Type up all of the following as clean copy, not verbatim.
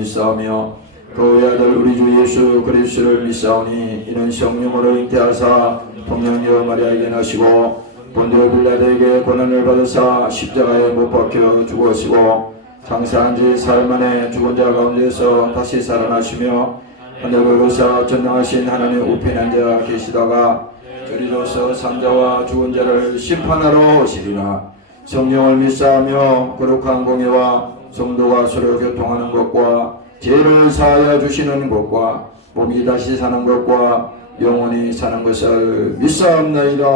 믿사오며 그 외아들 우리 주 예수 그리스도를 믿사오니 이는 성령으로 잉태하사 동양녀 마리아에게 나시고 본디오 빌라도에게 고난을 받으사 십자가에 못 박혀 죽으시고 장사한 지 사흘 만에 죽은 자 가운데서 다시 살아나시며 하늘을 오르사 전능하신 하나님 우편에 앉아 계시다가 저리로서 산자와 죽은 자를 심판하러 오시리라. 성령을 믿사하며 거룩한 공예와 성도가 서로 교통하는 것과 죄를 사하여 주시는 것과 몸이 다시 사는 것과 영원히 사는 것을 믿사옵나이다.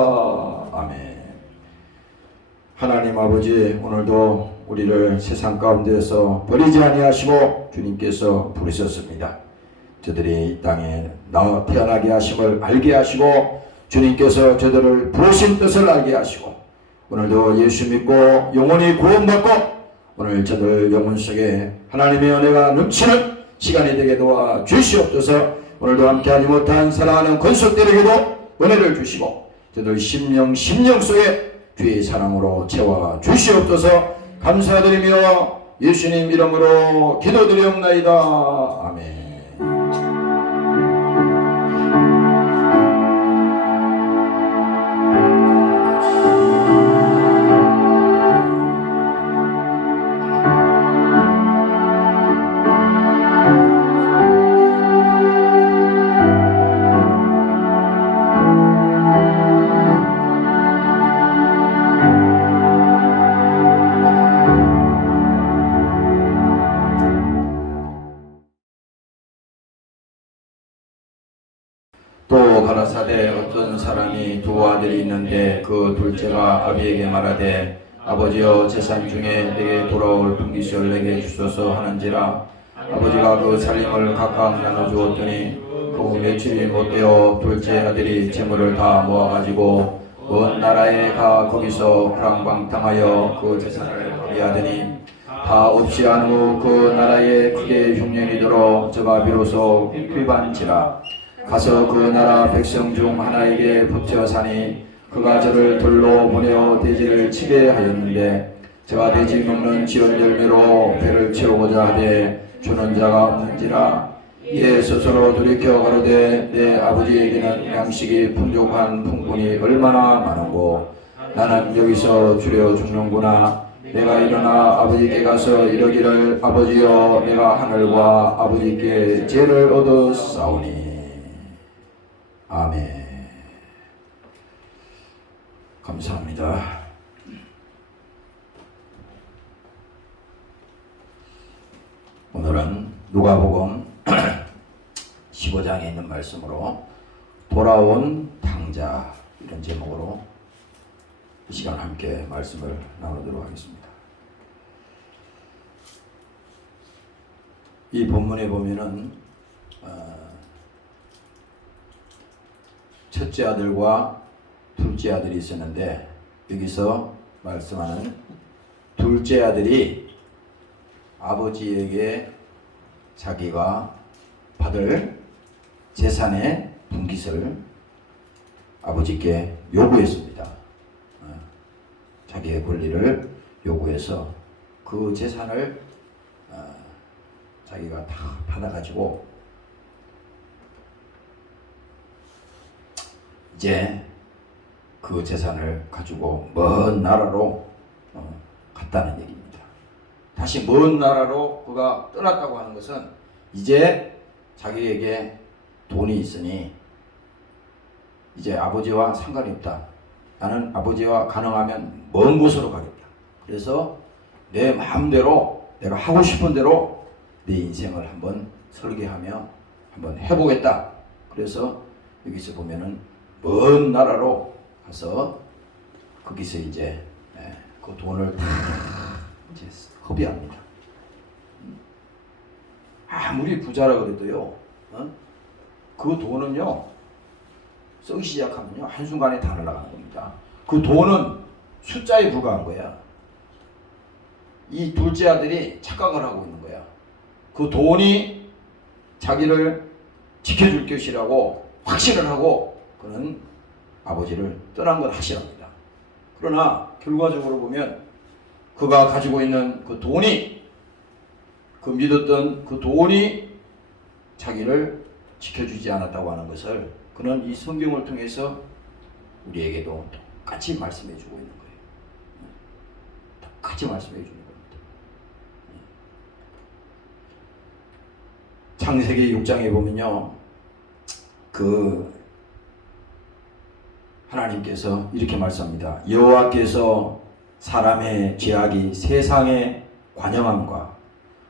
아멘. 하나님 아버지, 오늘도 우리를 세상 가운데서 버리지 아니하시고 주님께서 부르셨습니다. 저들이 이 땅에 태어나게 하심을 알게 하시고 주님께서 저들을 부르신 뜻을 알게 하시고 오늘도 예수 믿고 영원히 구원받고 오늘 저들 영혼 속에 하나님의 은혜가 넘치는 시간이 되게 도와 주시옵소서. 오늘도 함께하지 못한 사랑하는 권속들에게도 은혜를 주시고 저들 심령 속에 주의 사랑으로 채워 주시옵소서. 감사드리며 예수님 이름으로 기도드리옵나이다. 아멘. 또 가라사대 어떤 사람이 두 아들이 있는데 그 둘째가 아비에게 말하되 아버지여 재산 중에 내게 돌아올 분깃을 내게 주소서 하는지라. 아버지가 그 살림을 각각 나눠주었더니 그 며칠이 못되어 둘째 아들이 재물을 다 모아가지고 먼 나라에 가 거기서 불황방탕하여 그 재산을 벌이하더니 다 없이 한 후 그 나라에 크게 흉년이 들어 저가 비로소 휘반지라. 가서 그 나라 백성 중 하나에게 붙여 사니 그가 저를 돌로 보내어 돼지를 치게 하였는데 저가 돼지 먹는 지은 열매로 배를 채우고자 하되 주는 자가 없는지라. 이에 스스로 돌이켜 가로되 내 아버지에게는 양식이 풍족한 풍분이 얼마나 많은고 나는 여기서 주려 죽는구나. 내가 일어나 아버지께 가서 이러기를 아버지여 내가 하늘과 아버지께 죄를 얻었사오니. 아멘. 감사합니다. 오늘은 누가복음 15장에 있는 말씀으로 돌아온 탕자 이런 제목으로 이 시간 함께 말씀을 나누도록 하겠습니다. 이 본문에 보면은 첫째 아들과 둘째 아들이 있었는데 여기서 말씀하는 둘째 아들이 아버지에게 자기가 받을 재산의 분깃을 아버지께 요구했습니다. 자기의 권리를 요구해서 그 재산을 자기가 다 받아가지고 이제 그 재산을 가지고 먼 나라로 갔다는 얘기입니다. 다시 먼 나라로 그가 떠났다고 하는 것은 이제 자기에게 돈이 있으니 이제 아버지와 상관이 없다. 나는 아버지와 가능하면 먼 곳으로 가겠다. 그래서 내 마음대로 내가 하고 싶은 대로 내 인생을 한번 설계하며 한번 해보겠다. 그래서 여기서 보면은 먼 나라로 가서 거기서 이제 그 돈을 다 이제 허비합니다. 아무리 부자라 그래도요, 그 돈은요 쓰기 시작하면요 한순간에 다 날아가는 겁니다. 그 돈은 숫자에 불과한 거야. 이 둘째 아들이 착각을 하고 있는 거야. 그 돈이 자기를 지켜줄 것이라고 확신을 하고 그는 아버지를 떠난 건 확실합니다. 그러나 결과적으로 보면 그가 가지고 있는 그 돈이 그 믿었던 그 돈이 자기를 지켜주지 않았다고 하는 것을 그는 이 성경을 통해서 우리에게도 똑같이 말씀해 주고 있는 거예요. 똑같이 말씀해 주는 겁니다. 창세기 6장에 보면요, 그 하나님께서 이렇게 말씀합니다. 여호와께서 사람의 죄악이 세상에 관영함과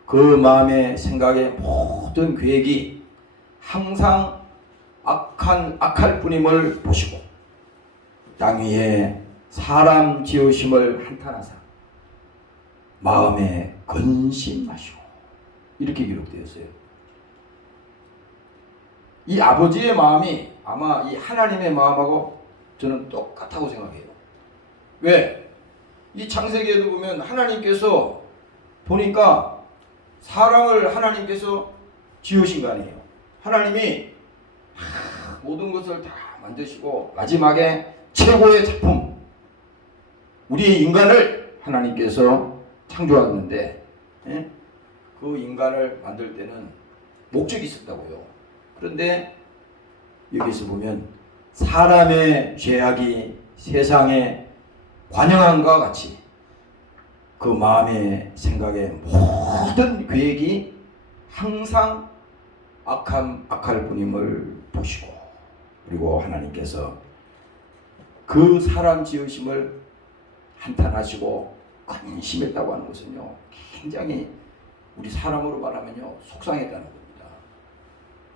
그 마음의 생각의 모든 계획이 항상 악할 뿐임을 보시고 땅 위에 사람 지으심을 한탄하사 마음에 근심하시고, 이렇게 기록되었어요. 이 아버지의 마음이 아마 이 하나님의 마음하고 저는 똑같다고 생각해요. 왜? 이 창세기에도 보면 하나님께서 보니까 사람을 하나님께서 지으신 거 아니에요. 하나님이 모든 것을 다 만드시고 마지막에 최고의 작품, 우리 인간을 하나님께서 창조하는데, 그 인간을 만들 때는 목적이 있었다고요. 그런데 여기서 보면 사람의 죄악이 세상에 관영함과 같이 그 마음의 생각의 모든 계획이 항상 악할 뿐임을 보시고, 그리고 하나님께서 그 사람 지으심을 한탄하시고 근심했다고 하는 것은요, 굉장히 우리 사람으로 말하면요, 속상했다는 겁니다.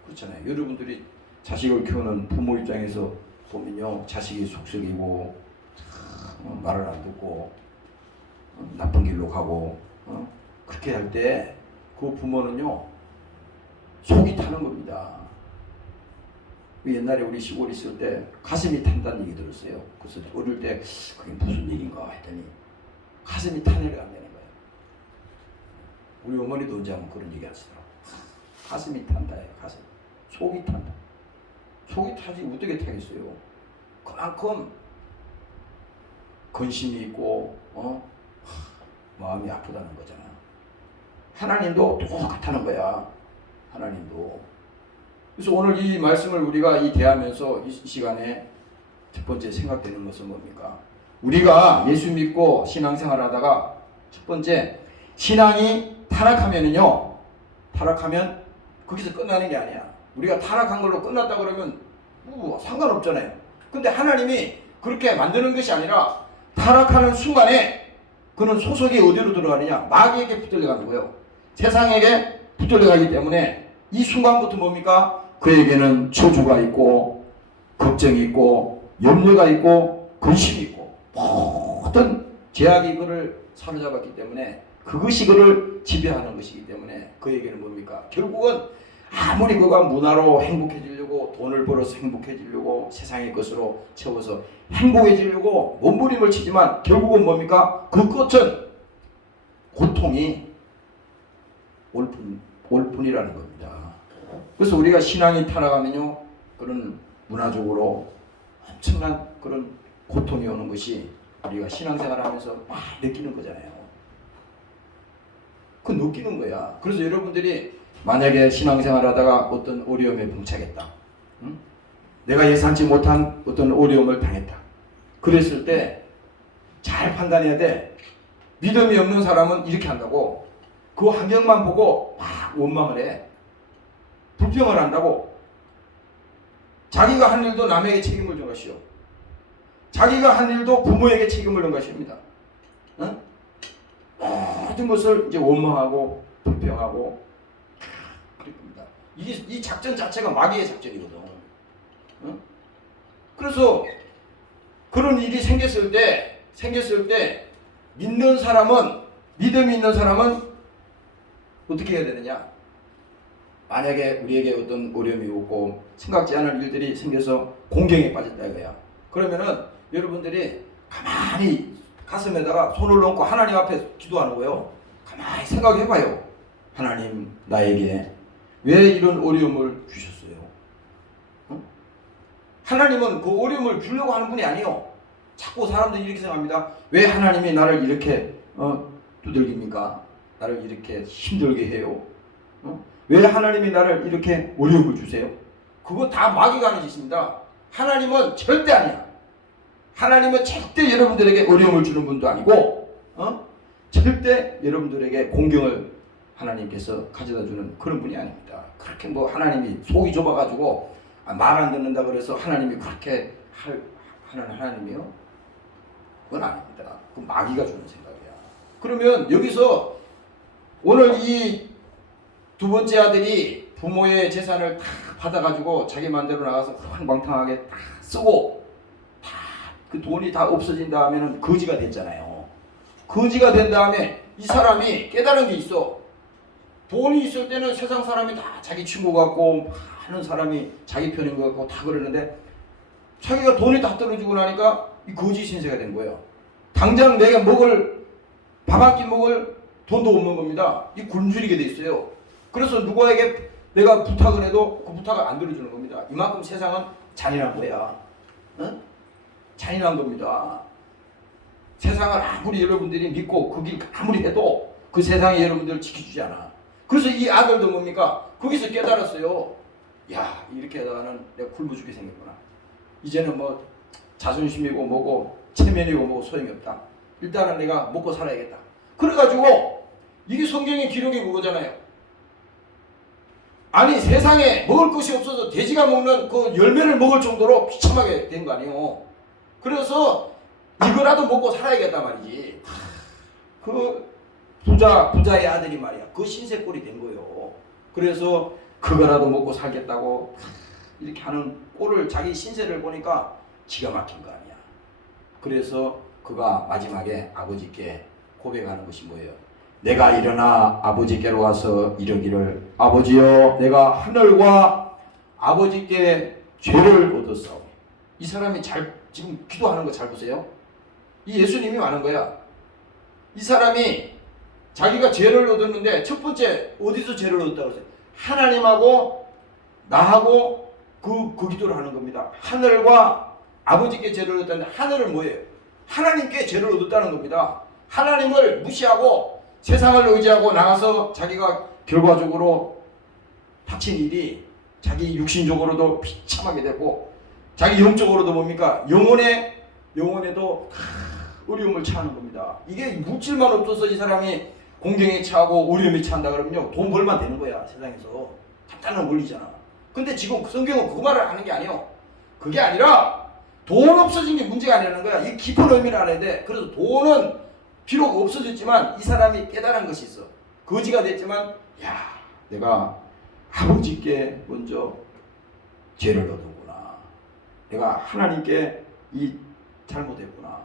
그렇잖아요. 여러분들이 자식을 키우는 부모 입장에서 보면요, 자식이 속썩이고 말을 안 듣고 나쁜 길로 가고 그렇게 할 때 그 부모는요, 속이 타는 겁니다. 옛날에 우리 시골 있을 때 가슴이 탄다는 얘기 들었어요. 그래서 어릴 때 그게 무슨 얘기인가 했더니 가슴이 타내려간다는 거예요. 우리 어머니도 언제 한번 그런 얘기 하시더라고요. 가슴이 탄다예요. 가슴. 속이 탄다. 속이 타지 어떻게 타겠어요. 그만큼 근심이 있고 마음이 아프다는 거잖아. 하나님도 똑같다는 거야. 하나님도. 그래서 오늘 이 말씀을 우리가 대하면서 이 시간에 첫 번째 생각되는 것은 뭡니까? 우리가 예수 믿고 신앙생활 하다가 첫 번째, 신앙이 타락하면은요, 타락하면 거기서 끝나는 게 아니야. 우리가 타락한 걸로 끝났다 그러면 상관없잖아요. 근데 하나님이 그렇게 만드는 것이 아니라 타락하는 순간에 그는 소속이 어디로 들어가느냐? 마귀에게 붙들려가는 거예요. 세상에게 붙들려가기 때문에 이 순간부터 뭡니까? 그에게는 저주가 있고 걱정이 있고 염려가 있고 근심이 있고 모든 제약이 그를 사로잡았기 때문에 그것이 그를 지배하는 것이기 때문에 그에게는 뭡니까? 결국은 아무리 그가 문화로 행복해지려고 돈을 벌어서 행복해지려고 세상의 것으로 채워서 행복해지려고 몸부림을 치지만 결국은 뭡니까? 그 끝은 고통이 올 뿐이라는 겁니다. 그래서 우리가 신앙이 타락하면요, 그런 문화적으로 엄청난 그런 고통이 오는 것이 우리가 신앙생활하면서 막 느끼는 거잖아요. 그 느끼는 거야. 그래서 여러분들이 만약에 신앙생활하다가 어떤 어려움에 봉착했다, 내가 예상치 못한 어떤 어려움을 당했다, 그랬을 때 잘 판단해야 돼. 믿음이 없는 사람은 이렇게 한다고. 그 환경만 보고 막 원망을 해. 불평을 한다고. 자기가 한 일도 남에게 책임을 진 것이요, 자기가 한 일도 부모에게 책임을 진 것입니다. 모든 것을 이제 원망하고 불평하고 그럽니다. 이 작전 자체가 마귀의 작전이거든. 그래서 그런 일이 생겼을 때 믿는 사람은, 믿음이 있는 사람은 어떻게 해야 되느냐? 만약에 우리에게 어떤 어려움이 오고 생각지 않은 일들이 생겨서 공경에 빠졌다 이거야. 그러면은 여러분들이 가만히 가슴에다가 손을 얹고 하나님 앞에 기도하는 거예요. 가만히 생각해봐요. 하나님, 나에게 왜 이런 어려움을 주셨어요? 하나님은 그 어려움을 주려고 하는 분이 아니에요. 자꾸 사람들이 이렇게 생각합니다. 왜 하나님이 나를 이렇게 두들깁니까? 나를 이렇게 힘들게 해요? 왜 하나님이 나를 이렇게 어려움을 주세요? 그거 다 마귀가 하는 짓입니다. 하나님은 절대 아니야. 하나님은 절대 여러분들에게 어려움을 주는 분도 아니고 절대 여러분들에게 공경을 하나님께서 가져다 주는 그런 분이 아닙니다. 그렇게 뭐 하나님이 속이 좁아가지고 말 안 듣는다 그래서 하나님이 그렇게 하는 하나님이요? 그건 아닙니다. 그건 마귀가 주는 생각이야. 그러면 여기서 오늘 이 두 번째 아들이 부모의 재산을 다 받아가지고 자기 마음대로 나가서 황방탕하게 다 쓰고 다 그 돈이 다 없어진 다음에는 거지가 됐잖아요. 거지가 된 다음에 이 사람이 깨달은 게 있어. 돈이 있을 때는 세상 사람이 다 자기 친구 같고 하는 사람이 자기 편인 것 같고 다 그러는데 자기가 돈이 다 떨어지고 나니까 이 거지 신세가 된 거예요. 당장 내가 먹을 밥 한 끼 먹을 돈도 없는 겁니다. 이 굶주리게 돼 있어요. 그래서 누구에게 내가 부탁을 해도 그 부탁을 안 들어주는 겁니다. 이만큼 세상은 잔인한 거야. 잔인한 겁니다. 세상을 아무리 여러분들이 믿고 그 길 아무리 해도 그 세상이 여러분들을 지켜주지 않아. 그래서 이 아들도 뭡니까? 거기서 깨달았어요. 야, 이렇게 하다가는 내가 굶어 죽게 생겼구나. 이제는 뭐 자존심이고 뭐고 체면이고 뭐고 소용이 없다. 일단은 내가 먹고 살아야겠다. 그래가지고 이게 성경의 기록이 그거잖아요. 아니 세상에 먹을 것이 없어서 돼지가 먹는 그 열매를 먹을 정도로 비참하게 된 거 아니에요. 그래서 이거라도 먹고 살아야겠단 말이지. 그 부자의 아들이 말이야. 그 신세꼴이 된 거예요. 그래서 그거라도 먹고 살겠다고 이렇게 하는 꼴을 자기 신세를 보니까 기가 막힌 거 아니야. 그래서 그가 마지막에 아버지께 고백하는 것이 뭐예요? 내가 일어나 아버지께로 가서 이르기를 아버지여 내가 하늘과 아버지께 죄를 얻었사오니. 이 사람이 지금 기도하는 거 잘 보세요. 이 예수님이 말하는 거야. 이 사람이 자기가 죄를 얻었는데 첫 번째 어디서 죄를 얻었다고 했어요? 하나님하고 나하고 그 기도를 하는 겁니다. 하늘과 아버지께 죄를 얻었다는데 하늘은 뭐예요? 하나님께 죄를 얻었다는 겁니다. 하나님을 무시하고 세상을 의지하고 나가서 자기가 결과적으로 닥친 일이 자기 육신적으로도 비참하게 되고 자기 영적으로도 뭡니까? 영혼에도 어려움을 처하는 겁니다. 이게 물질만 없어서 이 사람이 공경에 처하고 어려움에 처한다 그러면요. 돈 벌만 되는 거야. 세상에서. 간단한 원리잖아. 근데 지금 성경은 그 말을 하는 게 아니에요. 그게 아니라 돈 없어진 게 문제가 아니라는 거야. 이 깊은 의미를 알아야 돼. 그래서 돈은 비록 없어졌지만 이 사람이 깨달은 것이 있어. 거지가 됐지만 야, 내가 아버지께 먼저 죄를 얻었구나. 내가 하나님께 이 잘못했구나.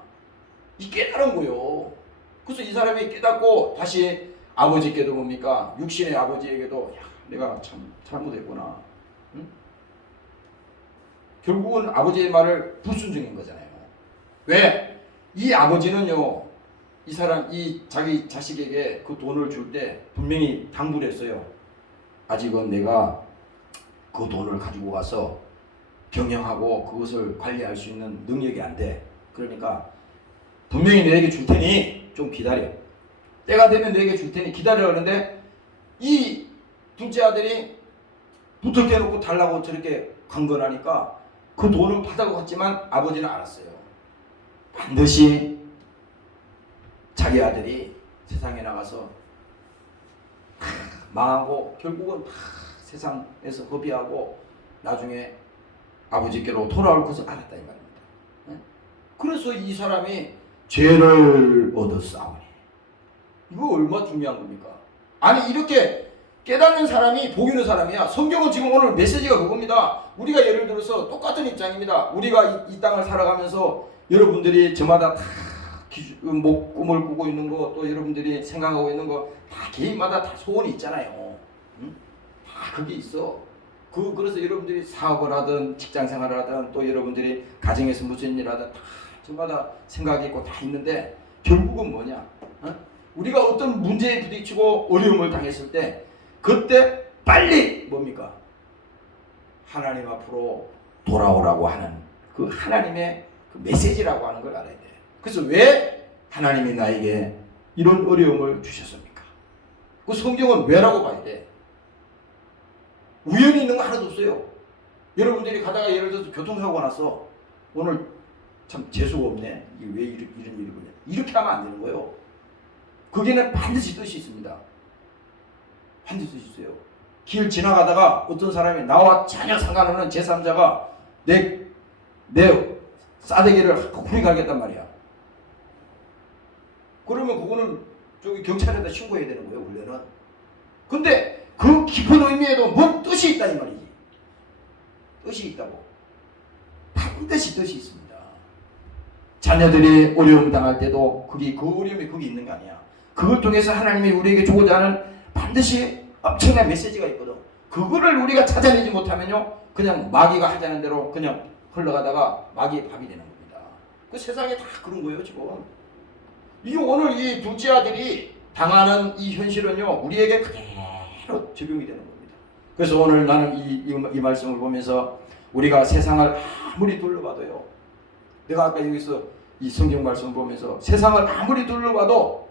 이 깨달은 거요. 그래서 이 사람이 깨닫고 다시 아버지께도 뭡니까? 육신의 아버지에게도 야, 내가 참 잘못했구나. 응? 결국은 아버지의 말을 불순종인 거잖아요. 왜? 이 아버지는요. 이 자기 자식에게 그 돈을 줄 때 분명히 당부를 했어요. 아직은 내가 그 돈을 가지고 가서 경영하고 그것을 관리할 수 있는 능력이 안 돼. 그러니까 분명히 너에게 줄 테니 좀 기다려. 때가 되면 너에게 줄 테니 기다려. 그러는데 이 둘째 아들이 부탁해 놓고 달라고 저렇게 강건하니까 그 돈은 받아고 갔지만 아버지는 알았어요. 반드시 자기 아들이 세상에 나가서 망하고 결국은 세상에서 허비하고 나중에 아버지께로 돌아올 것을 알았다 이 말입니다. 그래서 이 사람이 죄를 얻었사오니. 이거 얼마나 중요한 겁니까? 아니 이렇게 깨닫는 사람이 복 있는 사람이야. 성경은 지금 오늘 메시지가 그겁니다. 우리가 예를 들어서 똑같은 입장입니다. 우리가 이 땅을 살아가면서 여러분들이 저마다 다 꿈을 꾸고 있는 거, 또 여러분들이 생각하고 있는 거 다 개인마다 다 소원이 있잖아요. 응? 다 그게 있어. 그래서 여러분들이 사업을 하든 직장 생활을 하든 또 여러분들이 가정에서 무슨 일 하든 다 저마다 생각이 있고 다 있는데 결국은 뭐냐? 우리가 어떤 문제에 부딪히고 어려움을 당했을 때 그때 빨리 뭡니까? 하나님 앞으로 돌아오라고 하는 그 하나님의 그 메시지라고 하는 걸 알아야 돼. 그래서 왜 하나님이 나에게 이런 어려움을 주셨습니까? 그 성경은 왜라고 봐야 돼. 우연히 있는 거 하나도 없어요. 여러분들이 가다가 예를 들어서 교통사고가 났어. 오늘 참 재수가 없네. 이게 왜 이런 일이 보냐. 이렇게 하면 안 되는 거예요. 거기는 반드시 뜻이 있습니다. 반드시 뜻이 있어요. 길 지나가다가 어떤 사람이 나와 전혀 상관없는 제3자가 내 싸대기를 후리가겠단 말이야. 그러면 그거는 저기 경찰에다 신고해야 되는 거예요, 원래는. 근데 그 깊은 의미에도 뭔 뜻이 있다 이 말이지. 뜻이 있다고. 반드시 뜻이 있습니다. 자녀들이 어려움 당할 때도 그 어려움이 거기 있는 거 아니야. 그걸 통해서 하나님이 우리에게 주고자 하는 반드시 엄청난 메시지가 있거든. 그거를 우리가 찾아내지 못하면요, 그냥 마귀가 하자는 대로 그냥 흘러가다가 마귀의 밥이 되는 겁니다. 그 세상에 다 그런 거예요, 지금. 이게 오늘 이 둘째 아들이 당하는 이 현실은요, 우리에게 그대로 적용이 되는 겁니다. 그래서 오늘 나는 이 말씀을 보면서 우리가 세상을 아무리 둘러봐도요, 내가 아까 여기서 이 성경 말씀을 보면서 세상을 아무리 둘러봐도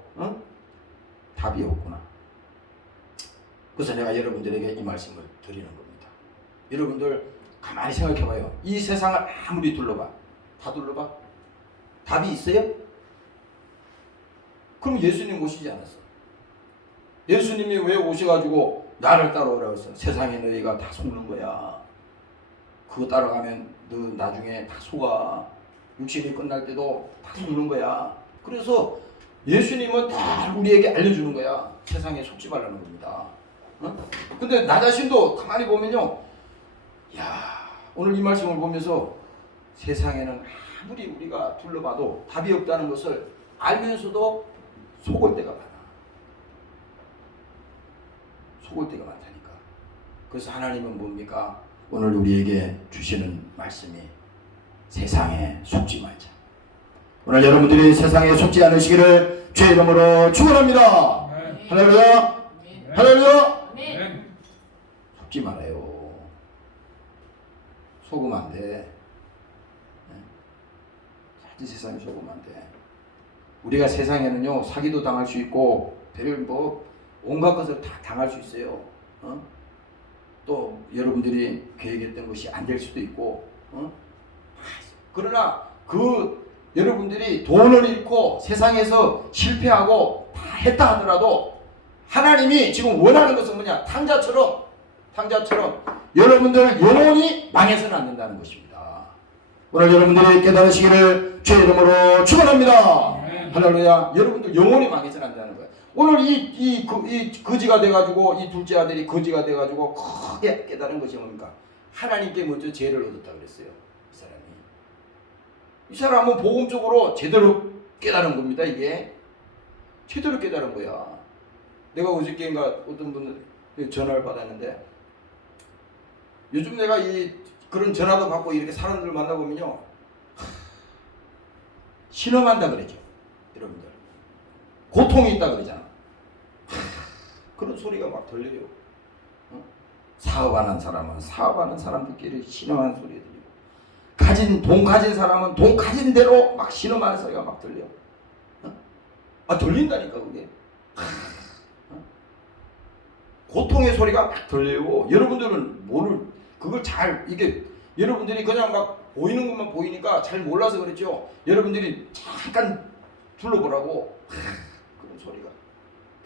답이 없구나. 그래서 내가 여러분들에게 이 말씀을 드리는 겁니다. 여러분들 가만히 생각해봐요. 이 세상을 아무리 둘러봐, 다 둘러봐? 답이 있어요? 그럼 예수님 오시지 않았어. 예수님이 왜 오셔가지고 나를 따라오라고 했어? 세상에 너희가 다 속는 거야. 그거 따라가면 너 나중에 다 속아. 육신이 끝날 때도 다 속는 거야. 그래서 예수님은 다 우리에게 알려주는 거야. 세상에 속지 말라는 겁니다. 근데 나 자신도 가만히 보면요, 야, 오늘 이 말씀을 보면서 세상에는 아무리 우리가 둘러봐도 답이 없다는 것을 알면서도 속을 때가 많아. 속을 때가 많다니까. 그래서 하나님은 뭡니까? 오늘 우리에게 주시는 말씀이 세상에 속지 말자. 오늘 여러분들이 세상에 속지 않으시기를 주의 이름으로 축원합니다. 할렐루야. 할렐루야. 속지 말아요. 속으면 안 돼. 절대 세상에 속으면 안 돼. 우리가 세상에는요, 사기도 당할 수 있고 별별 뭐 온갖 것을 다 당할 수 있어요. 또 여러분들이 계획했던 것이 안 될 수도 있고. 그러나 여러분들이 돈을 잃고 세상에서 실패하고 다 했다 하더라도 하나님이 지금 원하는 것은 뭐냐? 탕자처럼 여러분들 영혼이 망해서는 안 된다는 것입니다. 오늘 여러분들이 깨달으시기를 주의 이름으로 축원합니다. 할렐루야. 여러분들 영혼이 망해서는 안 된다는 거예요. 오늘 이 거지가 돼가지고, 이 둘째 아들이 거지가 돼가지고 크게 깨달은 것이 뭡니까? 하나님께 먼저 죄를 얻었다 그랬어요. 이 사람은 복음적으로 제대로 깨달은 겁니다. 이게 제대로 깨달은 거야. 내가 어저께인가 어떤 분 전화를 받았는데, 요즘 내가 그런 전화도 받고 이렇게 사람들을 만나보면요, 신음한다 그러죠. 여러분들 고통이 있다 그러잖아. 그런 소리가 막 들려요. 사업하는 사람은 사업하는 사람들끼리 신음하는 소리 들리고, 돈 가진 사람은 돈 가진 대로 막 신음하는 소리가 막 들려. 들린다니까 그게. 고통의 소리가 막 들려요. 여러분들은 그걸 이게 여러분들이 그냥 막 보이는 것만 보이니까 잘 몰라서 그랬죠. 여러분들이 잠깐 둘러보라고 그런 소리가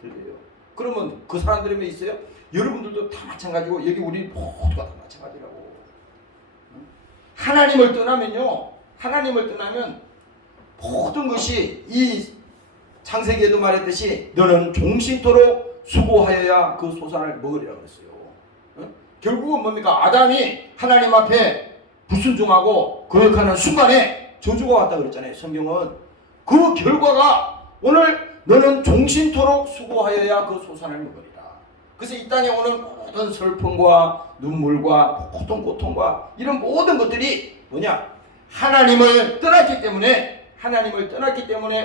들려요. 그러면 그 사람들이 왜 있어요? 여러분들도 다 마찬가지고, 여기 우리 모두가 다 마찬가지라고. 하나님을 떠나면 모든 것이, 이 창세기에도 말했듯이 너는 종신토록 수고하여야 그 소산을 먹으리라고 했어요. 결국은 뭡니까? 아담이 하나님 앞에 불순종하고 거역하는 순간에 저주가 왔다 그랬잖아요. 성경은. 그 결과가 오늘 너는 종신토록 수고하여야 그 소산을 먹으리라. 그래서 이 땅에 오는 모든 슬픔과 눈물과 모든 고통과 이런 모든 것들이 뭐냐? 하나님을 떠났기 때문에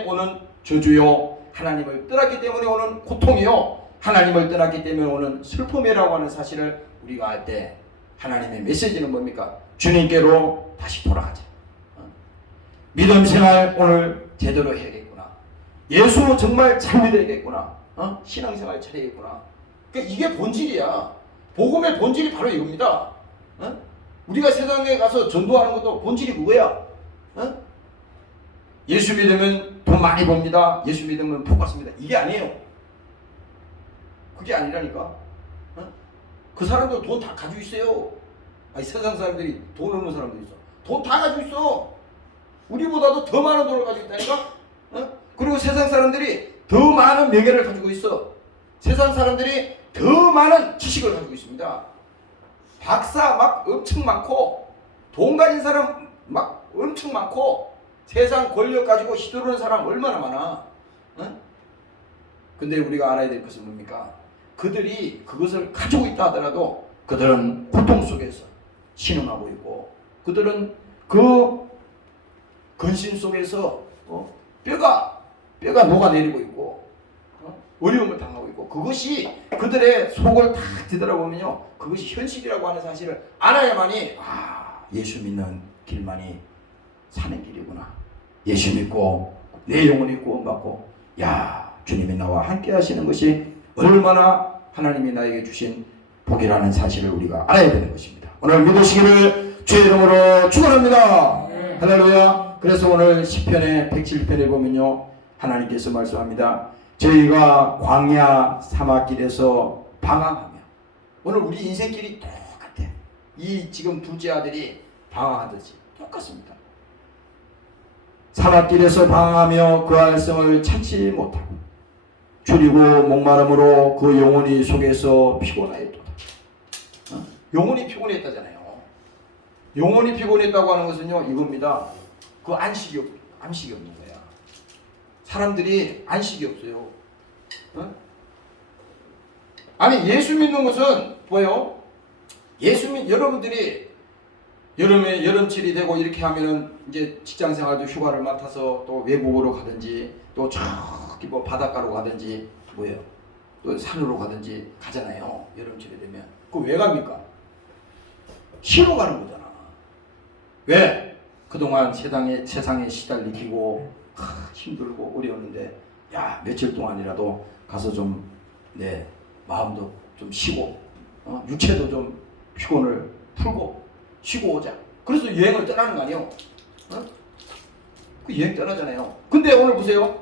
오는 저주요, 하나님을 떠났기 때문에 오는 고통이요, 하나님을 떠났기 때문에 오는 슬픔이라고 하는 사실을 우리가 알 때, 하나님의 메시지는 뭡니까? 주님께로 다시 돌아가자. 믿음 생활 오늘 제대로 해야겠구나. 예수 정말 잘 믿어야겠구나. 신앙생활 잘해야겠구나. 그러니까 이게 본질이야. 복음의 본질이 바로 이겁니다. 우리가 세상에 가서 전도하는 것도 본질이 그거야. 예수 믿으면 돈 많이 법니다. 예수 믿으면 복 받습니다. 이게 아니에요. 그게 아니라니까. 그 사람도 돈 다 가지고 있어요. 아니, 세상 사람들이 돈 없는 사람도 있어. 돈 다 가지고 있어. 우리보다도 더 많은 돈을 가지고 있다니까. 그리고 세상 사람들이 더 많은 명예를 가지고 있어. 세상 사람들이 더 많은 지식을 가지고 있습니다. 박사 막 엄청 많고, 돈 가진 사람 막 엄청 많고, 세상 권력 가지고 휘두르는 사람 얼마나 많아. 근데 우리가 알아야 될 것은 뭡니까? 그들이 그것을 가지고 있다 하더라도 그들은 고통 속에서 신음하고 있고, 그들은 그 근심 속에서 뼈가 녹아내리고 있고, 어려움을 당하고 있고, 그것이 그들의 속을 다 뒤돌아보면요, 그것이 현실이라고 하는 사실을 알아야만이 예수 믿는 길만이 사는 길이구나. 예수 믿고 내 영혼이 구원받고, 주님이 나와 함께 하시는 것이 얼마나 하나님이 나에게 주신 복이라는 사실을 우리가 알아야 되는 것입니다. 오늘 믿으시기를 주의 이름으로 축원합니다. 할렐루야. 그래서 오늘 시편의 107편에 보면요, 하나님께서 말씀합니다. 저희가 광야 사막길에서 방황하며, 오늘 우리 인생길이 똑같아. 이 지금 둘째 아들이 방황하듯이 똑같습니다. 사막길에서 방황하며 그 알성을 찾지 못하고 줄이고 목마름으로 그 영혼이 속에서 피곤하였도다. 영혼이 피곤했다잖아요. 영혼이 피곤했다고 하는 것은요, 이겁니다. 그 안식이 없는 거야. 사람들이 안식이 없어요. 아니, 예수 믿는 것은 뭐예요? 여러분들이 여름에 여름철이 되고 이렇게 하면은 이제 직장 생활도 휴가를 맡아서 또 외국으로 가든지, 또 저기 뭐 바닷가로 가든지, 뭐예요? 또 산으로 가든지 가잖아요. 여름철이 되면. 그거 왜 갑니까? 쉬러 가는 거잖아. 왜? 그동안 세상에 시달리고 힘들고 어려웠는데, 며칠 동안이라도 가서 좀 내 마음도 좀 쉬고, 육체도 좀 피곤을 풀고 쉬고 오자. 그래서 여행을 떠나는 거 아니에요? 그 여행 떠나잖아요. 근데 오늘 보세요.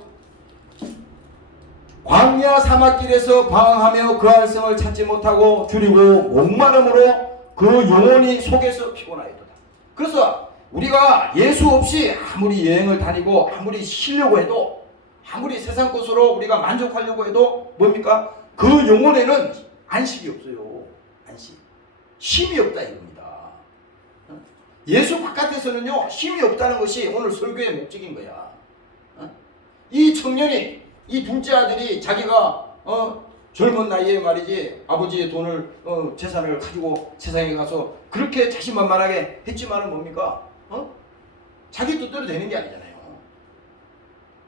광야 사막길에서 방황하며 그 알성을 찾지 못하고 줄이고 목마름으로 그 영혼이 속에서 피곤하였도다. 그래서 우리가 예수 없이 아무리 여행을 다니고 아무리 쉬려고 해도, 아무리 세상 것으로 우리가 만족하려고 해도 뭡니까? 그 영혼에는 안식이 없어요. 안식. 쉼이 없다 이겁니다. 예수 바깥에서는요, 쉼이 없다는 것이 오늘 설교의 목적인 거야. 이 청년이, 이 둘째 아들이 자기가 젊은 나이에 말이지 아버지의 돈을 재산을 가지고 세상에 가서 그렇게 자신만만하게 했지만은 뭡니까? 자기 뜻대로 되는 게 아니잖아요.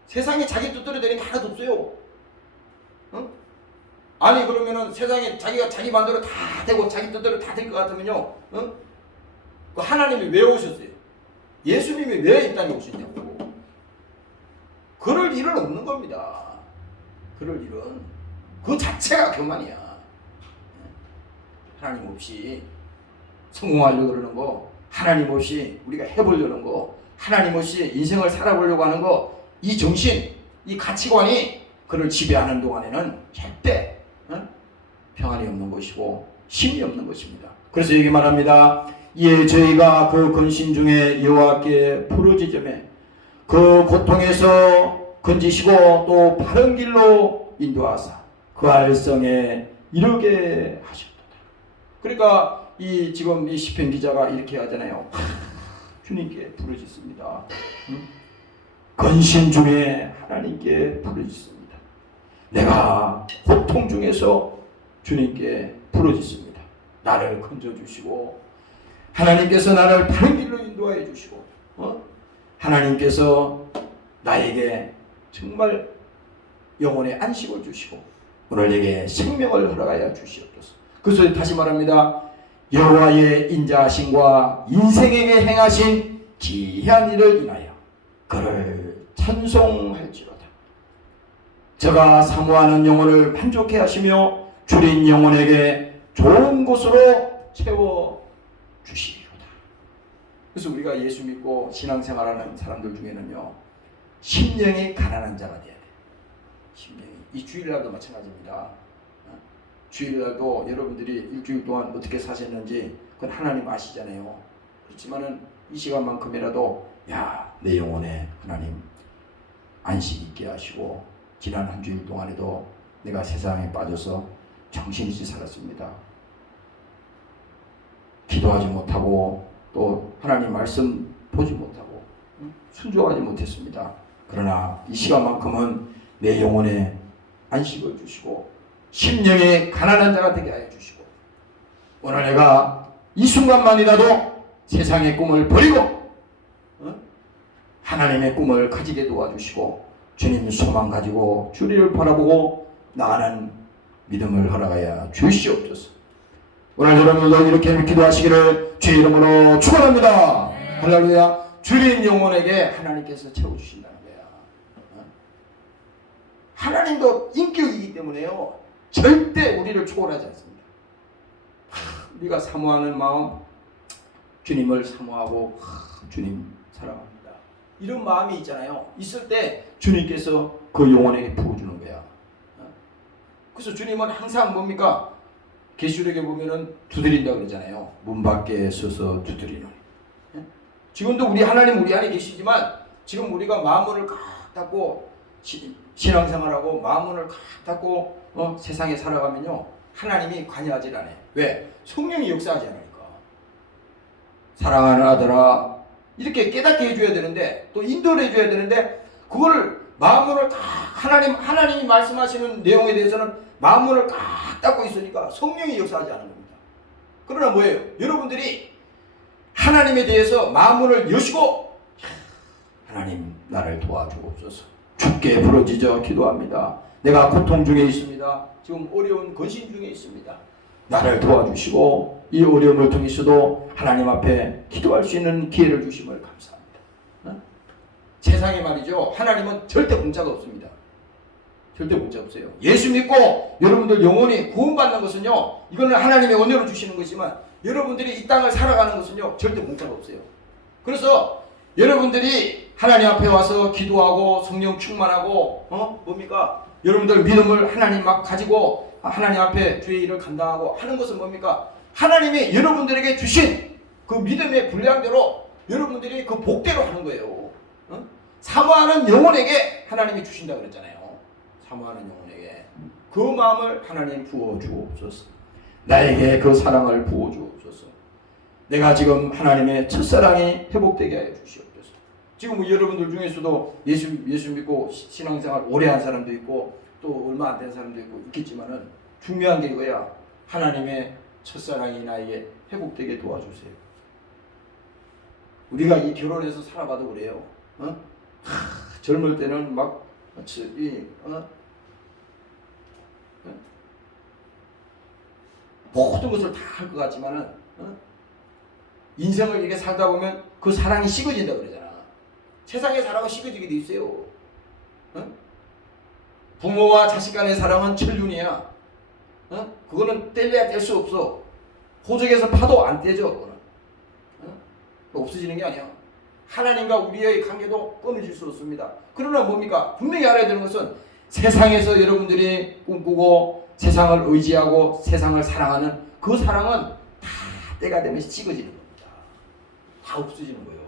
세상에 자기 뜻대로 되는 게 하나도 없어요. 아니, 그러면은 세상에 자기가 자기 마음대로 다 되고 자기 뜻대로 다 될 것 같으면요, 그 하나님이 왜 오셨어요? 예수님이 왜 이 땅에 오셨냐고. 그럴 일은 없는 겁니다. 그럴 일은. 그 자체가 교만이야. 하나님 없이 성공하려고 그러는 거, 하나님 없이 우리가 해보려는 거, 하나님 없이 인생을 살아보려고 하는 거, 이 정신, 이 가치관이 그를 지배하는 동안에는 절대 평안이 없는 것이고 쉼이 없는 것입니다. 그래서 여기 말합니다. 이에 저희가 그 근심 중에 여호와께 부르짖으매 그 고통에서 건지시고 또 바른 길로 인도하사 그 알성에 이르게 하셨도다. 그러니까 지금 이 시편 기자가 이렇게 하잖아요. 주님께 부르짖습니다. 근심 중에 하나님께 부르짖습니다. 내가 고통 중에서 주님께 부르짖습니다. 나를 건져주시고 하나님께서 나를 바른 길로 인도하여 주시고 하나님께서 나에게 정말 영혼의 안식을 주시고 오늘 내게 생명을 허락하여 주시옵소서. 그래서 다시 말합니다. 여호와의 인자하심과 인생에게 행하신 기이한 일을 인하여 그를 찬송할지로다. 저가 사모하는 영혼을 만족해 하시며 줄인 영혼에게 좋은 곳으로 채워 주시리로다. 그래서 우리가 예수 믿고 신앙생활하는 사람들 중에는요, 심령이 가난한 자가 돼야 돼. 심령이. 이 주일날도 마찬가지입니다. 주일날도 여러분들이 일주일 동안 어떻게 사셨는지 그건 하나님 아시잖아요. 그렇지만은 이 시간만큼이라도 내 영혼에 하나님 안식 있게 하시고, 지난 한 주일 동안에도 내가 세상에 빠져서 정신없이 살았습니다. 기도하지 못하고 또 하나님 말씀 보지 못하고 순종하지 못했습니다. 그러나 이 시간만큼은 내 영혼에 안식을 주시고 심령에 가난한 자가 되게 하여 주시고, 오늘 내가 이 순간만이라도 세상의 꿈을 버리고 하나님의 꿈을 가지게 도와주시고, 주님 소망 가지고 주리를 바라보고 나아가는 믿음을 허락하여 주시옵소서. 오늘 여러분들도 이렇게 기도하시기를 주의 이름으로 축원합니다. 할렐루야. 주린 영혼에게 하나님께서 채워주신다는 거야. 하나님도 인격이기 때문에요, 절대 우리를 초월하지 않습니다. 우리가 사모하는 마음, 주님을 사모하고 주님 사랑합니다, 이런 마음이 있잖아요. 있을 때 주님께서 그 영혼에게 부어주는 거야. 그래서 주님은 항상 뭡니까? 계시록에 보면은 두드린다 그러잖아요. 문 밖에 서서 두드리는. 지금도 우리 하나님 우리 안에 계시지만, 지금 우리가 마음문을 꽉 닫고 신앙생활하고 마음문을 꽉 닫고 세상에 살아가면요, 하나님이 관여하지 않아요. 왜? 성령이 역사하지 않으니까. 사랑하는 아들아, 이렇게 깨닫게 해줘야 되는데, 또 인도를 해줘야 되는데, 그거를 마음문을 다 하나님이 말씀하시는 내용에 대해서는 마음문을 꽉 닫고 있으니까 성령이 역사하지 않는 겁니다. 그러나 뭐예요? 여러분들이 하나님에 대해서 마음문을 여시고, 하나님 나를 도와주옵소서. 주께 부르짖어 기도합니다. 내가 고통 중에 있습니다. 지금 어려운 근심 중에 있습니다. 나를 도와주시고 이 어려움을 통해서도 하나님 앞에 기도할 수 있는 기회를 주심을 감사합니다. 세상에 말이죠, 하나님은 절대 공짜가 없습니다. 절대 공짜 없어요. 예수 믿고 여러분들 영혼이 구원받는 것은요, 이거는 하나님의 은혜로 주시는 것이지만, 여러분들이 이 땅을 살아가는 것은요, 절대 공짜가 없어요. 그래서 여러분들이 하나님 앞에 와서 기도하고 성령 충만하고 뭡니까? 여러분들 믿음을 하나님 막 가지고 하나님 앞에 주의 일을 감당하고 하는 것은 뭡니까? 하나님이 여러분들에게 주신 그 믿음의 분량대로 여러분들이 그 복대로 하는 거예요. 사모하는 영혼에게 하나님이 주신다 그랬잖아요. 사모하는 영혼에게 그 마음을 하나님 부어 주옵소서. 나에게 그 사랑을 부어 주옵소서. 내가 지금 하나님의 첫사랑이 회복되게 하여 주시옵소서. 지금 여러분들 중에서도 예수 믿고 신앙생활 오래 한 사람도 있고 또 얼마 안 된 사람도 있겠지만은, 중요한 게 이거야. 하나님의 첫사랑이 나에게 회복되게 도와주세요. 우리가 이 결혼해서 살아봐도 그래요. 젊을 때는 막 모든 것을 다 할 것 같지만은 인생을 이렇게 살다 보면 그 사랑이 식어진다 그러잖아. 세상의 사랑은 식어지게 돼 있어요. 부모와 자식 간의 사랑은 천륜이야. 그거는 뗄래야 뗄 수 없어. 호적에서 파도 안 떼져. 그거는 없어지는 게 아니야. 하나님과 우리의 관계도 끊어질 수 없습니다. 그러나 뭡니까? 분명히 알아야 되는 것은, 세상에서 여러분들이 꿈꾸고 세상을 의지하고 세상을 사랑하는 그 사랑은 다 때가 되면 식어지는 겁니다. 다 없어지는 거예요.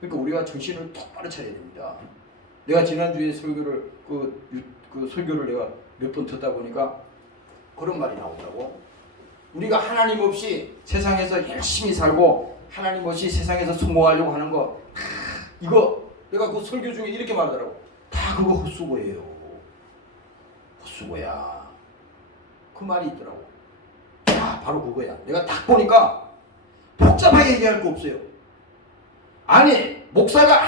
그러니까 우리가 정신을 똑바로 차려야 됩니다. 내가 지난주에 설교를 그 설교를 내가 몇 번 듣다 보니까 그런 말이 나오더라고. 우리가 하나님 없이 세상에서 열심히 살고 하나님 없이 세상에서 성공하려고 하는 거, 이거 내가 그 설교 중에 이렇게 말하더라고. 다 그거 헛수고예요. 헛수고야. 그 말이 있더라고. 바로 그거야. 내가 딱 보니까 복잡하게 얘기할 거 없어요. 아니, 목사가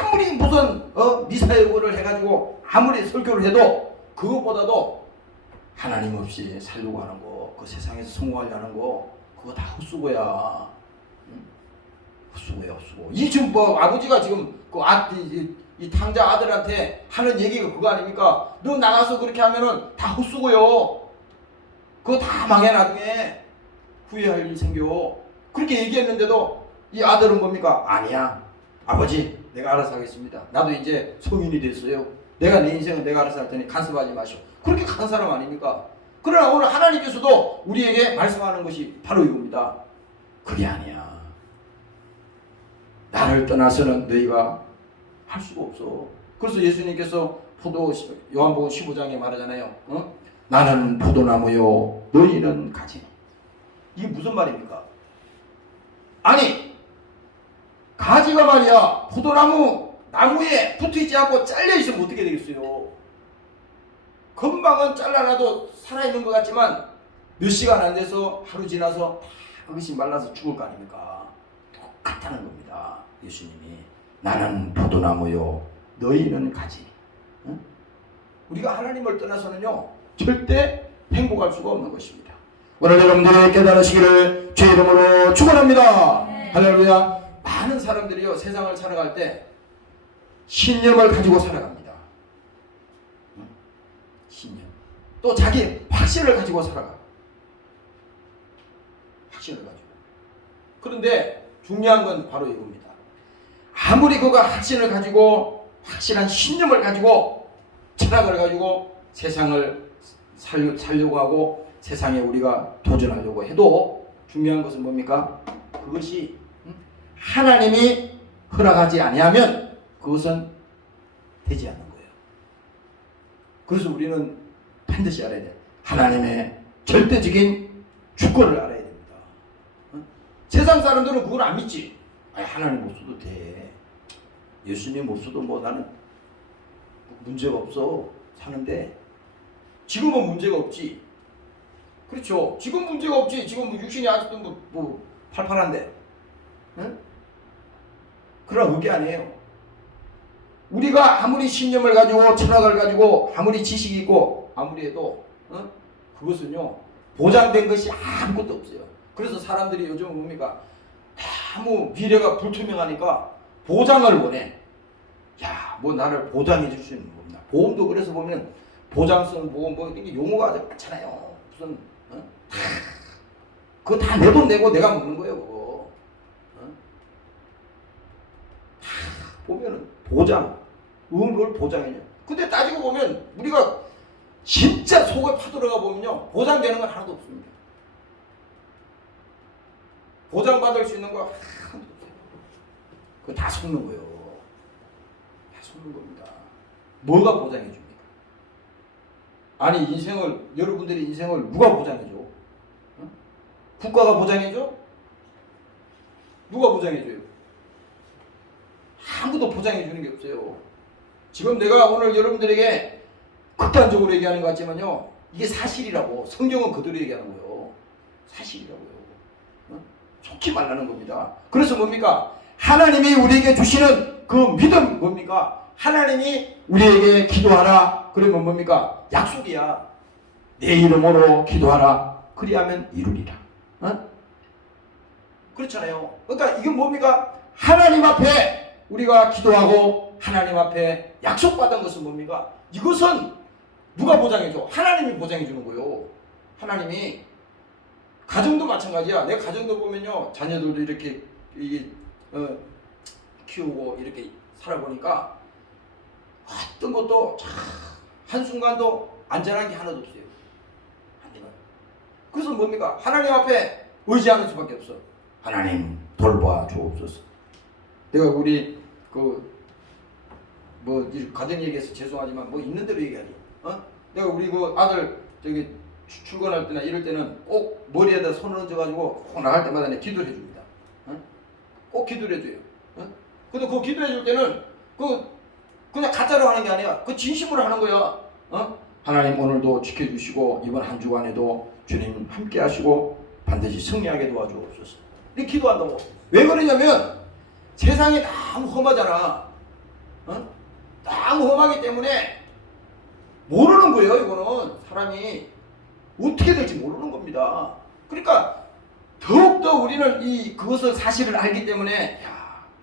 아무리 무슨 미사여구를 해가지고 아무리 설교를 해도 그것보다도 하나님 없이 살려고 하는 거, 그 세상에서 성공하려는 거, 그거 다 헛수고야. 헛수고야, 헛수고. 이 지금 아버지가 지금 이 탕자 아들한테 하는 얘기가 그거 아닙니까? 너 나가서 그렇게 하면은 다 헛수고요. 그거 다 망해 나중에 후회할 일 생겨. 그렇게 얘기했는데도 이 아들은 뭡니까? 아니야. 아버지 내가 알아서 하겠습니다. 나도 이제 성인이 됐어요. 내가 내 인생은 내가 알아서 할 테니 간섭하지 마시오. 그렇게 간 사람 아닙니까? 그러나 오늘 하나님께서도 우리에게 말씀하는 것이 바로 이겁니다. 그게 아니야. 나를 떠나서는 너희가 할 수가 없어. 그래서 예수님께서 요한복음 15장에 말하잖아요. 나는 포도나무요 너희는 가지. 이게 무슨 말입니까? 아니 가지가 말이야 나무에 붙어있지 않고 잘려있으면 어떻게 되겠어요? 금방은 잘라놔도 살아있는 것 같지만 몇 시간 안 돼서 하루 지나서 다 그것이 말라서 죽을 거 아닙니까? 똑같다는 겁니다. 예수님이 나는 포도나무요 너희는 가지. 응? 우리가 하나님을 떠나서는요 절대 행복할 수가 없는 것입니다. 오늘 여러분들이 깨달으시기를 주의 이름으로 축원합니다. 할렐루야. 많은 사람들이요 세상을 살아갈 때 신념을 가지고 살아갑니다. 신념. 또 자기 확신을 가지고 살아가. 확신을 가지고. 그런데 중요한 건 바로 이겁니다. 아무리 그가 확신을 가지고 확실한 신념을 가지고 철학을 가지고 세상을 살려고 하고 세상에 우리가 도전하려고 해도 중요한 것은 뭡니까? 그것이 하나님이 허락하지 아니하면 그것은 되지 않는 거예요. 그래서 우리는 반드시 알아야 돼요. 하나님의 절대적인 주권을 알아야 됩니다. 세상 사람들은 그걸 안 믿지. 아니, 하나님 못 써도 돼. 예수님 못 써도 뭐 나는 문제가 없어. 사는데 지금은 문제가 없지. 그렇죠. 지금 문제가 없지. 지금 육신이 아직도 뭐 팔팔한데. 응? 그런 그게 아니에요. 우리가 아무리 신념을 가지고 철학을 가지고 아무리 지식이 있고 아무리 해도 그것은요 보장된 것이 아무것도 없어요. 그래서 사람들이 요즘은 뭡니까? 너무 미래가 불투명하니까 보장을 원해. 야, 뭐 나를 보장해 줄 수 있는 겁니다. 보험도 그래서 보면 보장성 보험 뭐 이런 게 용어가 아주 많잖아요. 무슨 그거 다 내 돈 내고 내가 먹는 거예요. 그거 보면은 보장, 뭘 보장이냐? 근데 따지고 보면 우리가 진짜 속에 파들어가 보면요 보장되는 건 하나도 없습니다. 보장받을 수 있는 거 하나도 없어요. 그거 다 속는 거예요. 다 속는 겁니다. 뭐가 보장해 줍니까? 아니 여러분들의 인생을 누가 보장해 줘? 응? 국가가 보장해 줘? 누가 보장해 줘요? 아무도 보장해 주는 게 없어요. 지금 내가 오늘 여러분들에게 극단적으로 얘기하는 것 같지만요 이게 사실이라고. 성경은 그대로 얘기하는 거예요. 사실이라고요. 속지 말라는 겁니다. 그래서 뭡니까? 하나님이 우리에게 주시는 그 믿음 뭡니까? 하나님이 우리에게 기도하라 그러면 뭡니까? 약속이야. 내 이름으로 기도하라 그리하면 이루리라. 그렇잖아요. 그러니까 이건 뭡니까? 하나님 앞에 우리가 기도하고 하나님 앞에 약속받은 것은 뭡니까? 이것은 누가 보장해줘? 하나님이 보장해주는 거예요. 하나님이. 가정도 마찬가지야. 내 가정도 보면요 자녀들도 이렇게 키우고 이렇게 살아보니까 어떤 것도 한순간도 안전한 게 하나도 없어요. 안전한. 그래서 뭡니까? 하나님 앞에 의지하는 수밖에 없어. 하나님 돌봐 주옵소서. 내가 우리 가정 얘기해서 죄송하지만 뭐 있는 대로 얘기하지. 내가 우리 아들 저기 출근할 때나 이럴 때는 꼭 머리에다 손을 얹어가지고 꼭 나갈 때마다 내가 기도를 해줍니다. 꼭 기도를 해줘요. 근데 그 기도해 줄 때는 그냥 가짜로 하는 게 아니야. 그 진심으로 하는 거야. 하나님 오늘도 지켜주시고 이번 한 주간에도 주님 함께 하시고 반드시 승리하게 도와주옵소서. 이렇게 기도한다고. 왜 그러냐면 세상이 너무 험하잖아. 너무 험하기 때문에 모르는 거예요. 이거는 사람이 어떻게 될지 모르는 겁니다. 그러니까 더욱더 우리는 그것을 사실을 알기 때문에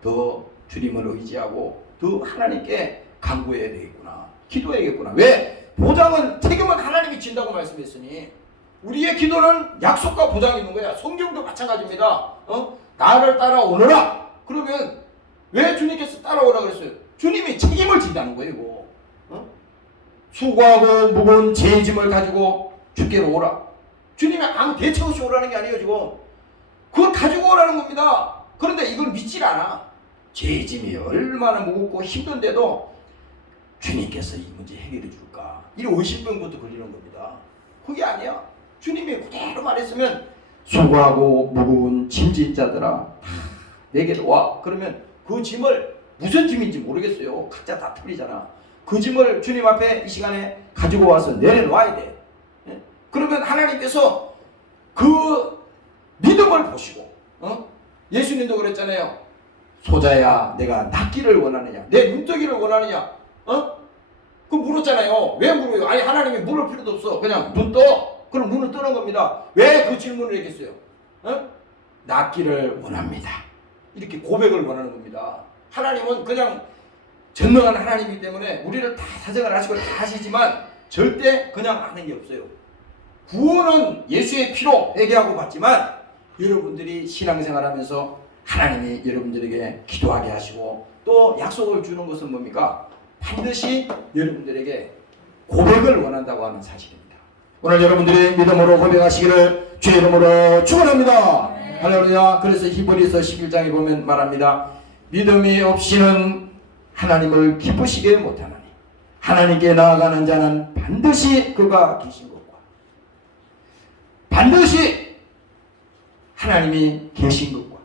더 주님을 의지하고 더 하나님께 간구해야 되겠구나. 기도해야겠구나. 왜? 보장은 책임은 하나님이 진다고 말씀했으니 우리의 기도는 약속과 보장이 있는 거야. 성경도 마찬가지입니다. 나를 따라오너라. 그러면 왜 주님께서 따라오라 그랬어요? 주님이 책임을 진다는 거예요. 이거. 수고하고 무거운 죄의 짐을 가지고 주께로 오라. 주님이 아무 대책 없이 오라는 게 아니에요. 지금 그걸 가지고 오라는 겁니다. 그런데 이걸 믿질 않아. 죄의 짐이 얼마나 무겁고 힘든데도 주님께서 이 문제 해결해 줄까? 이런 의심병부터 걸리는 겁니다. 그게 아니야. 주님이 그대로 말했으면 수고하고 무거운 짐진 자들아 내게로 와. 그러면 그 짐을 무슨 짐인지 모르겠어요. 각자 다 틀리잖아. 그 짐을 주님 앞에 이 시간에 가지고 와서 내려놔야 돼. 그러면 하나님께서 그 믿음을 보시고 예수님도 그랬잖아요. 소자야 내가 낫기를 원하느냐 내 눈뜨기를 원하느냐 그 물었잖아요. 왜 물어요? 아니 하나님이 물을 필요도 없어. 그냥 눈 떠. 그럼 눈을 뜨는 겁니다. 왜 그 질문을 했겠어요? 낫기를 원합니다. 이렇게 고백을 원하는 겁니다. 하나님은 그냥 전능한 하나님이기 때문에 우리를 다 사정을 하시고 다 하시지만 절대 그냥 하는 게 없어요. 구원은 예수의 피로 회개하고 받지만 여러분들이 신앙생활하면서 하나님이 여러분들에게 기도하게 하시고 또 약속을 주는 것은 뭡니까? 반드시 여러분들에게 고백을 원한다고 하는 사실입니다. 오늘 여러분들이 믿음으로 고백하시기를 주의 이름으로 축원합니다. 할렐루야. 그래서 히브리서 11장에 보면 말합니다. 믿음이 없이는 하나님을 기쁘시게 못하나니 하나님께 나아가는 자는 반드시 그가 계신 것과 반드시 하나님이 계신 것과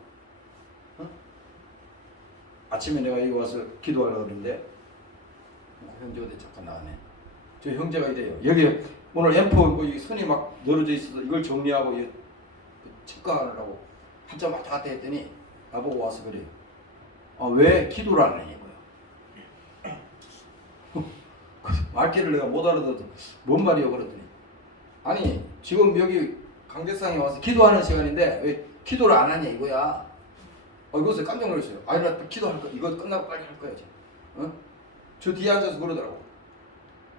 아침에 내가 여기 와서 기도하려고 그랬는데 형제 어디 잠깐 나왔네. 저 형제가 이래요. 여기 오늘 M4 뭐 손이 막 늘어져 있어서 이걸 정리하고 척가하느라고 한참 왔다 갔다 했더니 나보고 와서 그래요. 왜 기도를 안 하냐고요. 말귀를 내가 못 알아듣어도 뭔 말이요 그랬더니 아니 지금 여기 강대상에 와서 기도하는 시간인데 왜 기도를 안 하냐 이거야. 이것을 깜짝 놀랐어요. 아니 나 기도할 거 이거 끝나고 빨리 할 거야 지금. 저 뒤에 앉아서 그러더라고.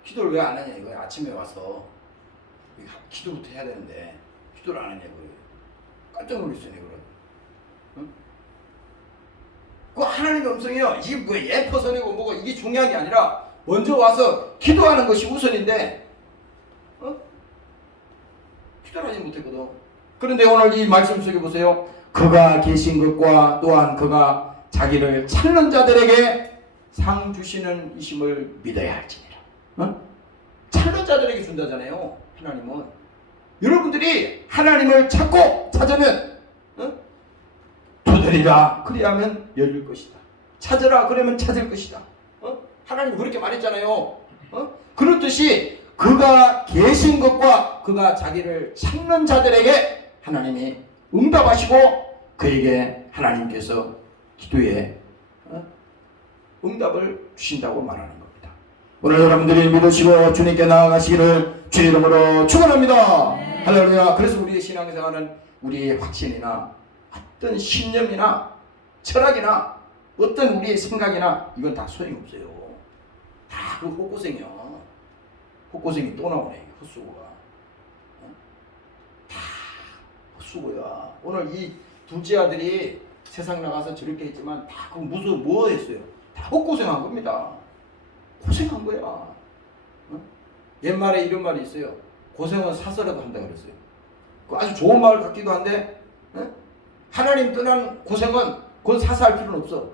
기도를 왜 안 하냐 이거야. 아침에 와서 기도부터 해야 되는데 기도를 안 하냐고요. 깜짝 놀랐어요 그러. 그 하나님의 음성이요. 이게 뭐 예퍼선이고 뭐고 이게 중요한 게 아니라 먼저 와서 기도하는 것이 우선인데 기도를 하지 못했거든. 그런데 오늘 이 말씀 속에 보세요. 그가 계신 것과 또한 그가 자기를 찾는 자들에게 상 주시는 이심을 믿어야 할지니라. 찾는 자들에게 준다잖아요. 하나님은 여러분들이 하나님을 찾고 찾으면 두드리라 그리하면 열릴 것이다. 찾으라 그러면 찾을 것이다. 하나님 그렇게 말했잖아요. 그렇듯이 그가 계신 것과 그가 자기를 찾는 자들에게 하나님이 응답하시고 그에게 하나님께서 기도에 응답을 주신다고 말하는 겁니다. 오늘 여러분들이 믿으시고 주님께 나아가시기를 주의 이름으로 축원합니다. 할렐루야. 그래서 우리의 신앙생활은 우리의 확신이나 어떤 신념이나 철학이나 어떤 우리의 생각이나 이건 다 소용없어요. 다 그 헛고생이야. 헛고생이 또 나오네. 헛수고가. 다 헛수고야. 오늘 이 둘째 아들이 세상 나가서 저렇게 했지만 다 그 무슨 뭐 했어요? 다 헛고생한 겁니다. 고생한 거야. 옛말에 이런 말이 있어요. 고생은 사서라도 한다 그랬어요. 그 아주 좋은 말 같기도 한데 하나님 떠난 고생은 그건 사서할 필요는 없어.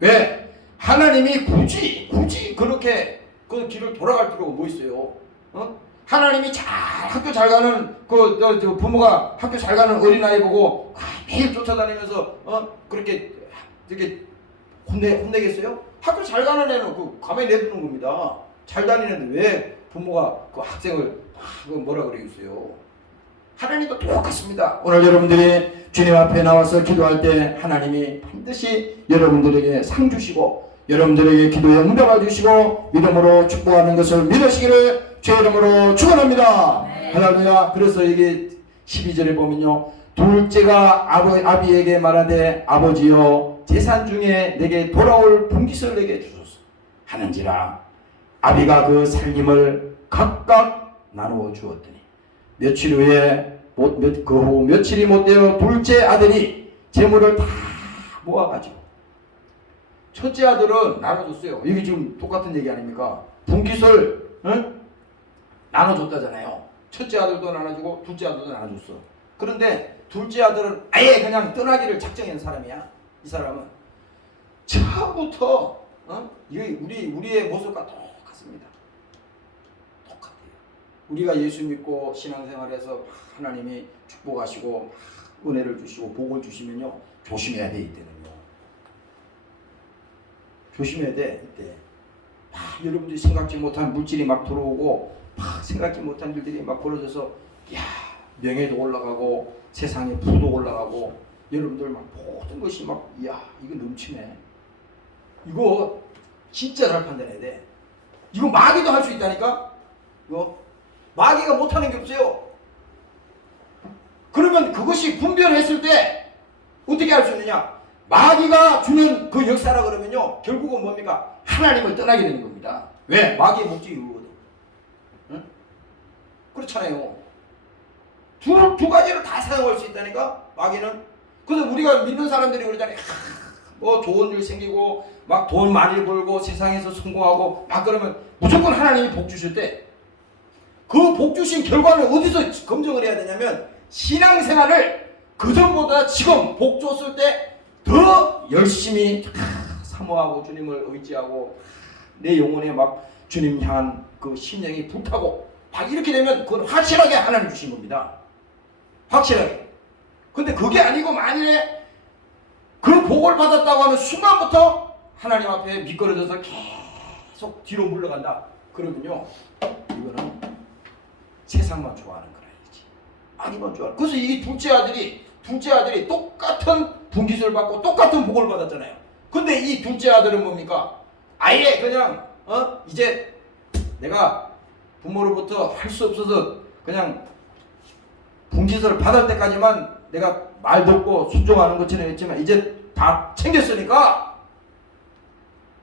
왜? 하나님이 굳이 그렇게 그 길을 돌아갈 필요가 뭐 있어요? 하나님이 학교 잘 가는 그 부모가 학교 잘 가는 어린아이 보고 매일 쫓아다니면서 그렇게 혼내겠어요? 학교 잘 가는 애는 그 가만히 내두는 겁니다. 잘 다니는데 왜 부모가 그 학생을 뭐라 그러겠어요? 하나님도 똑같습니다. 오늘 여러분들이 주님 앞에 나와서 기도할 때 하나님이 반드시 여러분들에게 상 주시고 여러분들에게 기도에 응답해 주시고 믿음으로 축복하는 것을 믿으시기를 주의 이름으로 축원합니다. 할렐루야. 그래서 이게 12절에 보면요. 둘째가 아비에게 말하되 아버지여 재산 중에 내게 돌아올 분깃을 내게 주소서. 하는지라. 아비가 그 살림을 각각 나누어 주었더니 며칠 후에 그 후 며칠이 못되어 둘째 아들이 재물을 다 모아가지고, 첫째 아들은 나눠줬어요. 이게 지금 똑같은 얘기 아닙니까? 분깃을 나눠줬다잖아요. 첫째 아들도 나눠주고 둘째 아들도 나눠줬어. 그런데 둘째 아들은 아예 그냥 떠나기를 작정한 사람이야. 이 사람은 처음부터 이게 우리의 모습과 똑같습니다. 똑같아요. 우리가 예수 믿고 신앙생활에서 하나님이 축복하시고 은혜를 주시고 복을 주시면요, 조심해야 돼. 이때는요 조심해야 돼. 이때 여러분들이 생각지 못한 물질이 막 들어오고 생각지 못한 일들이 막 벌어져서 명예도 올라가고 세상에 부도 올라가고 여러분들 막 모든 것이 막 이거 넘치네. 이거 진짜 잘 판단해야 돼. 이거 마귀도 할 수 있다니까. 이거 마귀가 못하는 게 없어요. 그러면 그것이 분별했을 때 어떻게 할 수 있느냐? 마귀가 주는 그 역사라 그러면요, 결국은 뭡니까? 하나님을 떠나게 되는 겁니다. 왜? 마귀의 목적이 그거거든. 응? 그렇잖아요. 두 가지를 다 사용할 수 있다니까, 마귀는. 그래서 우리가 믿는 사람들이 그러잖아요. 뭐 좋은 일 생기고 막 돈 많이 벌고 세상에서 성공하고 막 그러면 무조건 하나님이 복 주실 때, 그 복 주신 결과는 어디서 검증을 해야 되냐면, 신앙생활을 그전보다 지금 복 줬을 때 더 열심히 사모하고 주님을 의지하고 내 영혼에 막 주님 향한 그 심령이 불타고 막 이렇게 되면 그건 확실하게 하나님 주신 겁니다. 확실하게. 근데 그게 아니고 만일에 그 복을 받았다고 하는 순간부터 하나님 앞에 미끄러져서 계속 뒤로 물러간다. 그러면요, 이거는 세상만 좋아하는 거라야지. 아니면 좋아하는. 그래서 이 둘째 아들이 똑같은 분깃을 받고 똑같은 복을 받았잖아요. 근데 이 둘째 아들은 뭡니까? 아예 그냥 이제 내가 부모로부터 할 수 없어서 그냥 분깃을 받을 때까지만 내가 말 듣고 순종하는 것처럼 했지만 이제 다 챙겼으니까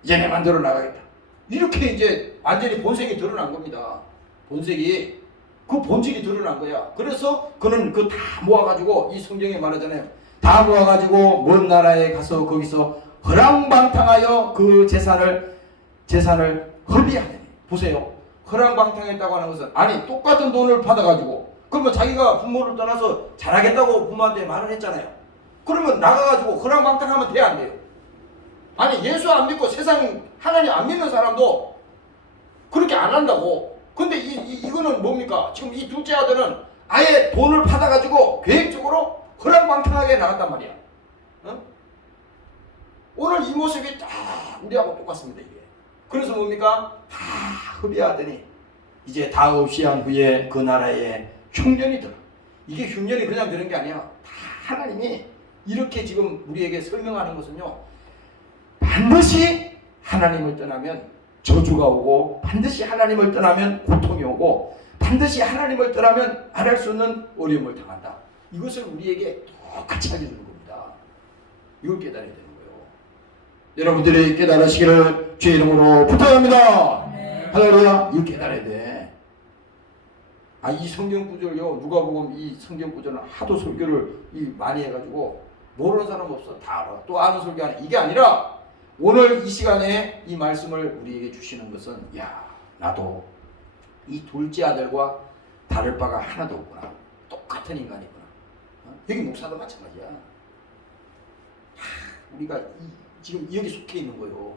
이제 내 맘대로 나가겠다. 이렇게 이제 완전히 본색이 드러난 겁니다. 본색이, 그 본질이 드러난 거야. 그래서 그는 그 다 모아가지고, 이 성경에 말하잖아요. 다 모아가지고 먼 나라에 가서 거기서 허랑방탕하여 그 재산을 허비하네. 보세요. 허랑방탕했다고 하는 것은, 아니 똑같은 돈을 받아가지고, 그러면 자기가 부모를 떠나서 잘하겠다고 부모한테 말을 했잖아요. 그러면 나가가지고 허랑방탕하면 돼, 안 돼요? 아니 예수 안 믿고 세상 하나님 안 믿는 사람도 그렇게 안 한다고. 근데 이거는 뭡니까? 지금 이 둘째 아들은 아예 돈을 받아가지고 계획적으로 허랑방탕하게 나갔단 말이야. 오늘 이 모습이 다 우리하고 똑같습니다. 이게. 그래서 뭡니까? 다 흡의하더니 이제 다 없이 한 후에 그 나라에 흉년이 들어. 이게 흉년이 그냥 드는 게 아니야. 다 하나님이 이렇게 지금 우리에게 설명하는 것은요, 반드시 하나님을 떠나면 저주가 오고, 반드시 하나님을 떠나면 고통이 오고, 반드시 하나님을 떠나면 말할 수 없는 어려움을 당한다. 이것을 우리에게 똑같이 알려주는 겁니다. 이걸 깨달아야 되는 거예요. 여러분들이 깨달으시기를 주의 이름으로 부탁합니다. 할렐루야. 이거 깨달아야 돼. 이 성경 구절요, 누가복음 이 성경 구절은 하도 설교를 많이 해가지고 모르는 사람 없어. 다 알아. 또 아는 설교 안 해. 이게 아니라 오늘 이 시간에 이 말씀을 우리에게 주시는 것은, 나도 이 둘째 아들과 다를 바가 하나도 없구나. 똑같은 인간이구나. 여기 목사도 마찬가지야. 우리가 지금 여기 속해 있는 거예요.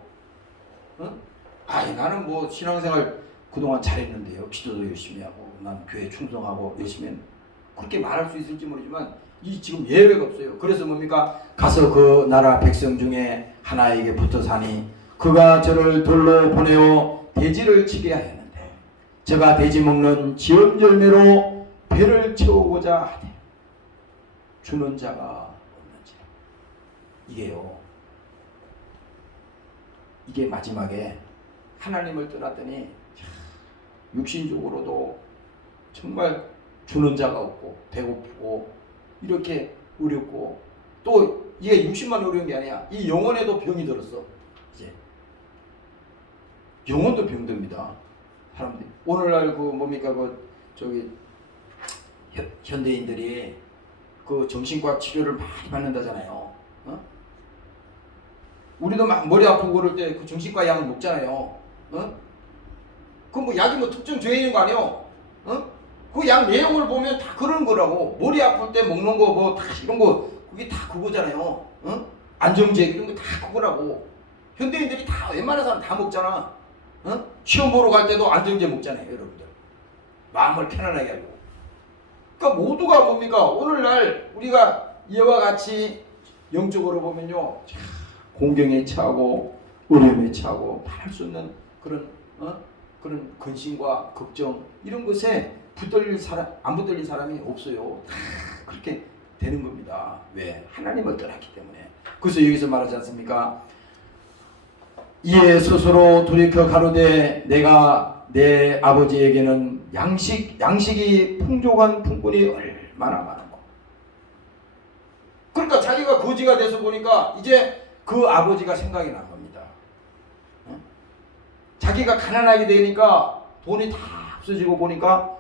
나는 뭐 신앙생활 그동안 잘했는데요. 기도도 열심히 하고, 난 교회 충성하고 열심히 했는데, 그렇게 말할 수 있을지 모르지만 이 지금 예외가 없어요. 그래서 뭡니까? 가서 그 나라 백성 중에 하나에게 붙어 사니 그가 저를 돌로 보내어 돼지를 치게 하였는데 저가 돼지 먹는 지은 열매로 배를 채우고자 하되 주는 자가 없는지라. 이게요, 이게 마지막에 하나님을 떠났더니 육신적으로도 정말 주는 자가 없고 배고프고 이렇게 어렵고, 또 이게 육신만 어려운 게 아니야. 이 영혼에도 병이 들었어. 이제 영혼도 병듭니다. 사람들이 오늘날 그 뭡니까 현대인들이 그 정신과 치료를 많이 받는다잖아요. 어? 우리도 막 머리 아프고 그럴 때 그 정신과 약을 먹잖아요. 어? 그 뭐 약이 뭐 특정 정해 있는 거 아니에요? 어? 그 약 내용을 보면 다 그런 거라고. 머리 아플 때 먹는 거 뭐 다 이런 거 그게 다 그거잖아요. 어? 안정제 이런 거 다 그거라고. 현대인들이 다 웬만한 사람 다 먹잖아. 어? 시험 보러 갈 때도 안정제 먹잖아요, 여러분들. 마음을 편안하게 하고. 그러니까 모두가 뭡니까? 오늘날 우리가 이와 같이 영적으로 보면요, 공경에 처하고 어려움에 처하고 말할 수 없는 그런 그런 근심과 걱정 이런 것에 안 붙들린 사람이 없어요. 다 그렇게 되는 겁니다. 왜? 하나님을 떠났기 때문에. 그래서 여기서 말하지 않습니까? 이에 스스로 돌이켜 가로되 내가 내 아버지에게는 양식이 풍족한 품꾼이 얼마나 많은고. 그러니까 자기가 거지가 돼서 보니까 이제 그 아버지가 생각이 난 겁니다. 자기가 가난하게 되니까 돈이 다 없어지고 보니까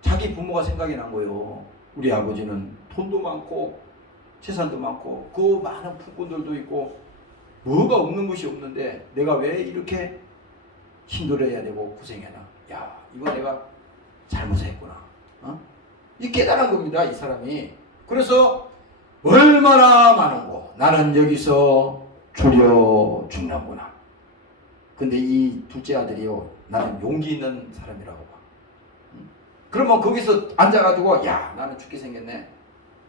자기 부모가 생각이 난 거예요. 우리 아버지는 돈도 많고 재산도 많고 그 많은 품꾼들도 있고 뭐가 없는 것이 없는데 내가 왜 이렇게 힘들어야 되고 고생해나. 야, 이거 내가 잘못했구나. 이 깨달은 겁니다, 이 사람이. 그래서 얼마나 많은고 나는 여기서 줄여 죽는구나. 근데 이 둘째 아들이요, 나는 용기 있는 사람이라고 봐. 그러면 거기서 앉아가지고 야, 나는 죽게 생겼네.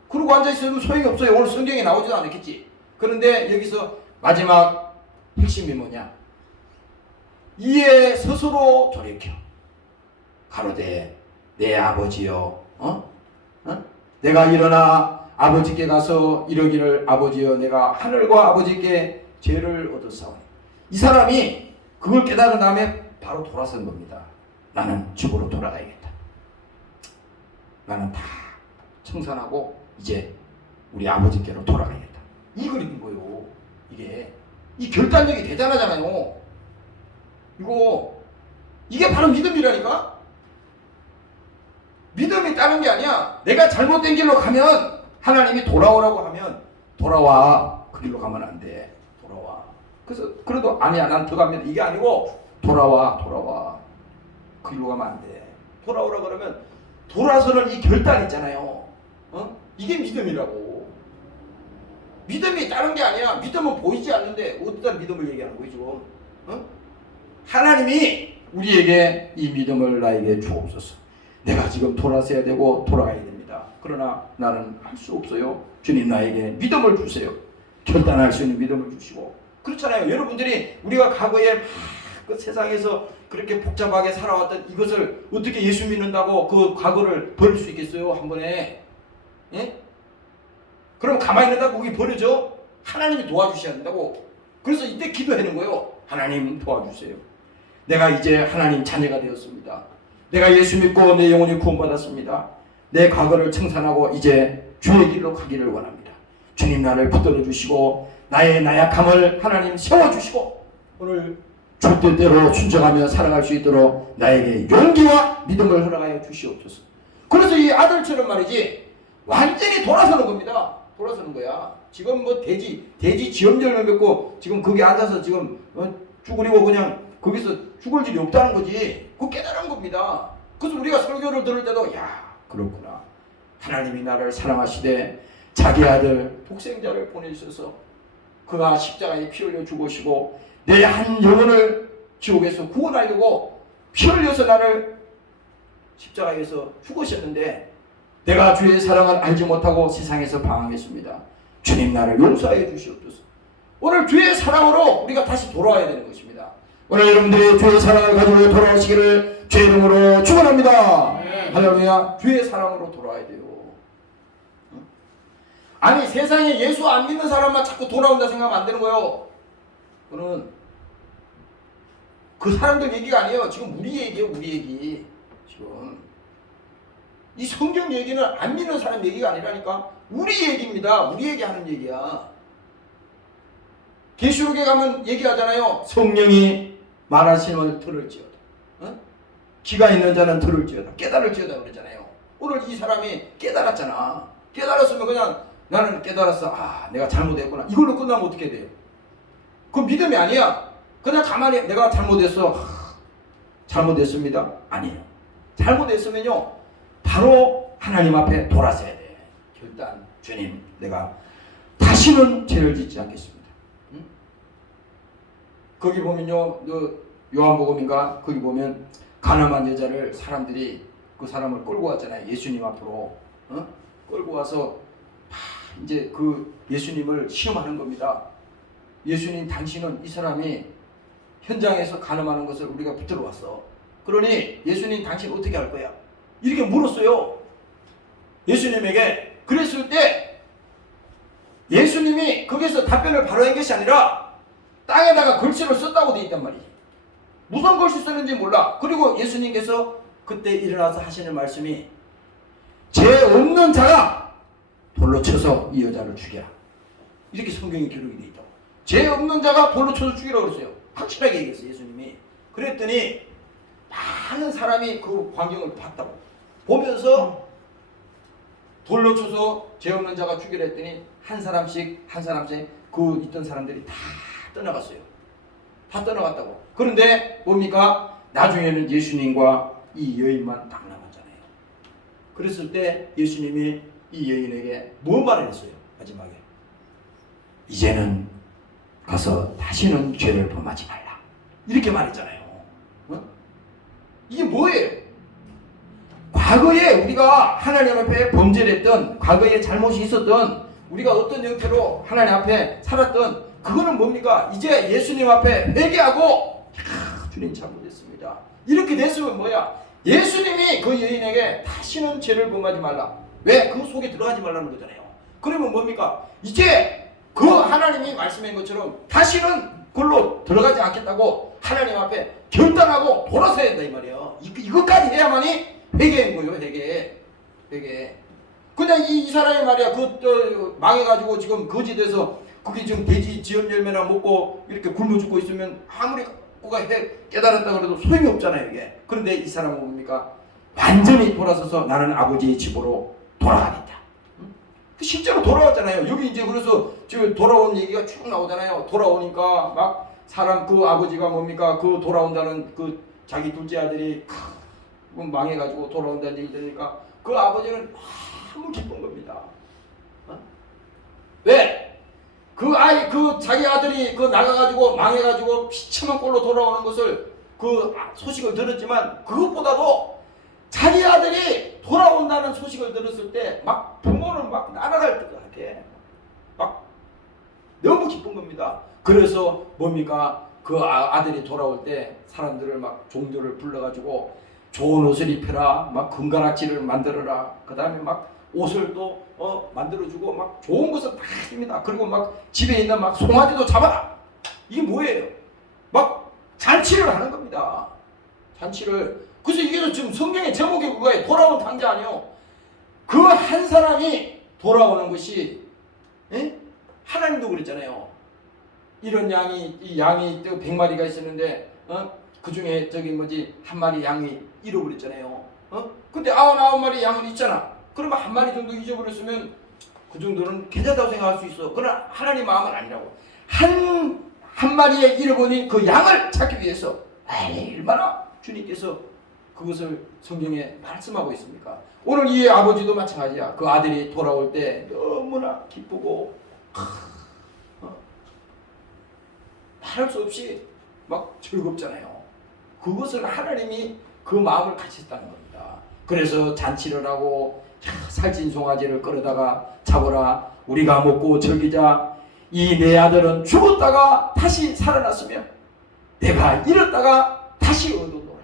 그러고 앉아있으면 소용이 없어요. 오늘 성경에 나오지도 않았겠지. 그런데 여기서 마지막 핵심이 뭐냐? 이에 스스로 돌이켜 가로되 내 아버지여, 내가 일어나 아버지께 가서 이러기를 아버지여 내가 하늘과 아버지께 죄를 얻었사오니. 이 사람이 그걸 깨달은 다음에 바로 돌아선 겁니다. 나는 집으로 돌아가야겠다. 나는 다 청산하고 이제 우리 아버지께로 돌아가야겠다. 이 그림인 거예요. 이 결단력이 대단하잖아요. 이게 바로 믿음이라니까. 믿음이 다른 게 아니야. 내가 잘못된 길로 가면 하나님이 돌아오라고 하면 돌아와. 그 길로 가면 안 돼. 돌아와. 그래서 그래도 아니야, 난 더 가면 이게 아니고 돌아와. 그 길로 가면 안 돼. 돌아오라 그러면 돌아서는 이 결단 있잖아요. 이게 믿음이라고. 믿음이 다른 게 아니야. 믿음은 보이지 않는데 어디다 믿음을 얘기하는 거지 지금? 하나님이 우리에게 이 믿음을 나에게 주옵소서. 내가 지금 돌아서야 되고 돌아가야 됩니다. 그러나 나는 할 수 없어요. 주님 나에게 믿음을 주세요. 결단할 수 있는 믿음을 주시고. 그렇잖아요. 여러분들이 우리가 과거에 그 세상에서 그렇게 복잡하게 살아왔던 이것을 어떻게 예수 믿는다고 그 과거를 버릴 수 있겠어요? 한 번에. 예? 그럼 가만히 있는다고 그게 버려져? 하나님이 도와주셔야 된다고. 그래서 이때 기도하는 거예요. 하나님 도와주세요. 내가 이제 하나님 자녀가 되었습니다. 내가 예수 믿고 내 영혼이 구원받았습니다. 내 과거를 청산하고 이제 주의 길로 가기를 원합니다. 주님 나를 붙들어 주시고 나의 나약함을 하나님 세워주시고 오늘 주 뜻대로 순종하며 살아갈 수 있도록 나에게 용기와 믿음을 허락하여 주시옵소서. 그래서 이 아들처럼 말이지 완전히 돌아서는 겁니다. 돌아서는 거야. 지금 뭐 돼지 지엄절을 맺고 지금 거기 앉아서 지금 쭈그리고 그냥 거기서 죽을 일이 없다는 거지. 그거 깨달은 겁니다. 그래서 우리가 설교를 들을 때도 야, 그렇구나. 하나님이 나를 사랑하시되 자기 아들 독생자를 보내주셔서 그가 십자가에 피 흘려 죽으시고 내 한 영혼을 지옥에서 구원하려고 피 흘려서 나를 십자가에서 죽으셨는데 내가 주의 사랑을 알지 못하고 세상에서 방황했습니다. 주님 나를 용서하여 주시옵소서. 오늘 주의 사랑으로 우리가 다시 돌아와야 되는 것입니다. 오늘 여러분들이 주의 사랑을 가지고 돌아오시기를 주의 이름으로 축원합니다. 할렐루야. 주의 사랑으로 돌아와야 돼요. 아니 세상에 예수 안 믿는 사람만 자꾸 돌아온다 생각하면 안 되는 거예요. 그는 그 사람들 얘기가 아니에요. 지금 우리 얘기예요. 우리 얘기. 지금 이 성경 얘기는 안 믿는 사람 얘기가 아니라니까. 우리 얘기입니다. 우리 얘기하는 얘기야. 계시록에 가면 얘기하잖아요. 성령이 말하시면 들을지어다. 어? 귀가 있는 자는 들을지어다. 깨달을지어다 그러잖아요. 오늘 이 사람이 깨달았잖아. 깨달았으면 그냥 나는 깨달았어. 아, 내가 잘못했구나. 이걸로 끝나면 어떻게 돼요? 그건 믿음이 아니야. 그냥 가만히 내가 잘못했어. 잘못했습니다. 아니에요. 잘못했으면요, 바로 하나님 앞에 돌아서야 돼. 결단, 주님, 내가 다시는 죄를 짓지 않겠습니다. 응? 거기 보면요, 요한복음인가 거기 보면 가늠한 여자를 사람들이 그 사람을 끌고 왔잖아요. 예수님 앞으로. 어? 끌고 와서 이제 그 예수님을 시험하는 겁니다. 예수님, 당신은 이 사람이 현장에서 가늠하는 것을 우리가 붙들어 왔어. 그러니 예수님, 당신 어떻게 할 거야? 이렇게 물었어요. 예수님에게. 그랬을 때 예수님이 거기서 답변을 바로 한 것이 아니라 땅에다가 글씨를 썼다고 돼 있단 말이지. 무슨 글씨 쓰는지 몰라. 그리고 예수님께서 그때 일어나서 하시는 말씀이 죄 없는 자가 돌로 쳐서 이 여자를 죽여라. 이렇게 성경에 기록이 돼 있다고. 죄 없는 자가 돌로 쳐서 죽이라고 그랬어요. 확실하게 얘기했어요, 예수님이. 그랬더니 많은 사람이 그 광경을 봤다고. 보면서 돌로 쳐서 죄 없는 자가 죽이라 했더니 한 사람씩 그 있던 사람들이 다 떠나갔어요. 다 떠나갔다고. 그런데 뭡니까? 나중에는 예수님과 이 여인만 딱 남았잖아요. 그랬을 때 예수님이 이 여인에게 뭐 말을 했어요? 마지막에 이제는 가서 다시는 죄를 범하지 말라. 이렇게 말했잖아요. 어? 이게 뭐예요? 과거에 우리가 하나님 앞에 범죄를 했던, 과거에 잘못이 있었던, 우리가 어떤 형태로 하나님 앞에 살았던, 그거는 뭡니까? 이제 예수님 앞에 회개하고 주님 잘못했습니다. 이렇게 됐으면 뭐야? 예수님이 그 여인에게 다시는 죄를 범하지 말라. 왜? 그 속에 들어가지 말라는 거잖아요. 그러면 뭡니까? 이제 그 하나님이 말씀한 것처럼 다시는 그걸로 들어가지 않겠다고 하나님 앞에 결단하고 돌아서야 된다 이 말이에요. 이것까지 해야만이 회개인 거예요. 회개. 그냥 이 사람이 말이야 망해가지고 지금 거지돼서 그게 지금 돼지 지연 열매나 먹고 이렇게 굶어 죽고 있으면 아무리 그가 깨달았다 그래도 소용이 없잖아요 이게. 그런데 이 사람은 뭡니까? 완전히 돌아서서 나는 아버지의 집으로 돌아가겠다. 실제로 돌아왔잖아요. 여기 이제 그래서 지금 돌아온 얘기가 쭉 나오잖아요. 돌아오니까 막 사람 그 아버지가 뭡니까? 그 돌아온다는 그 자기 둘째 아들이 망해가지고 돌아온다는 얘기 들으니까 그 아버지는 너무 기쁜 겁니다. 어? 왜? 그 자기 아들이 나가가지고 망해가지고 비참한 꼴로 돌아오는 것을 그 소식을 들었지만 그것보다도 자기 아들이 돌아온다는 소식을 들었을 때 막 부모는 막 날아갈 듯 하게 막 너무 기쁜 겁니다. 그래서 뭡니까? 그 아들이 돌아올 때 사람들을 막 종들을 불러가지고 좋은 옷을 입혀라, 막 금가락지를 만들어라, 그 다음에 막 옷을 또 만들어주고 막 좋은 것을 다 줍니다. 그리고 막 집에 있는 막 송아지도 잡아라. 이게 뭐예요? 막 잔치를 하는 겁니다. 잔치를. 그래서 이게 지금 성경의 제목이 그거예요. 돌아온 탕자 아니요. 그 한 사람이 돌아오는 것이 하나님도 그랬잖아요. 이런 이 양이 100마리가 있었는데 그 중에 한 마리 양이 잃어버렸잖아요. 근데 99마리 양은 있잖아. 그러면 한 마리 정도 잊어버렸으면 그 정도는 괜찮다고 생각할 수 있어. 그러나 하나님 마음은 아니라고. 한 마리의 잃어버린 그 양을 찾기 위해서 얼마나 주님께서 그것을 성경에 말씀하고 있습니까? 오늘 이 아버지도 마찬가지야. 그 아들이 돌아올 때 너무나 기쁘고 말할 수 없이 막 즐겁잖아요. 그것을 하나님이 그 마음을 가지셨다는 겁니다. 그래서 잔치를 하고 살찐 송아지를 끌어다가 잡으라. 우리가 먹고 즐기자. 이 내 아들은 죽었다가 다시 살아났으며 내가 잃었다가 다시 얻어놓으라.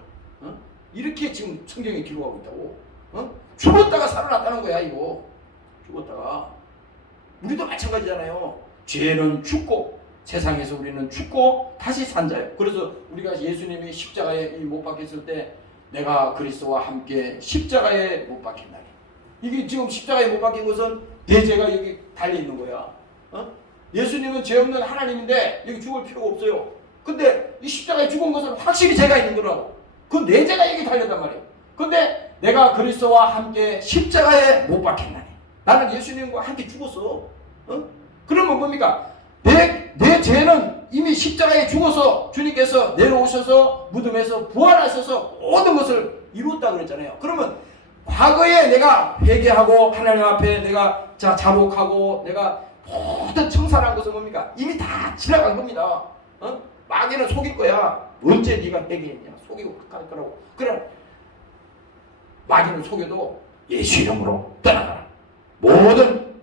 이렇게 지금 성경에 기록하고 있다고. 죽었다가 살아났다는 거야 이거. 죽었다가. 우리도 마찬가지잖아요. 죄는 죽고 세상에서 우리는 죽고 다시 산 자예요. 그래서 우리가 예수님이 십자가에 못 박혔을 때 내가 그리스도와 함께 십자가에 못 박힌다. 이게 지금 십자가에 못 박힌 것은 내 죄가 여기 달려 있는 거야. 예수님은 죄 없는 하나님인데 여기 죽을 필요가 없어요. 근데 이 십자가에 죽은 것은 확실히 죄가 있는 거라고. 그 내 죄가 여기 달렸단 말이에요. 근데 내가 그리스도와 함께 십자가에 못 박혔나니 나는 예수님과 함께 죽었어. 그러면 뭡니까? 내 죄는 이미 십자가에 죽어서 주님께서 내려오셔서 무덤에서 부활하셔서 모든 것을 이루었다 그랬잖아요. 그러면 과거에 내가 회개하고 하나님 앞에 내가 자복하고 내가 모든 청산한 것은 뭡니까? 이미 다 지나간 겁니다. 마귀는 속일 거야. 언제 네가 회개했냐? 속이고 갈 거라고. 그럼 마귀는 속여도 예수 이름으로 떠나가라. 모든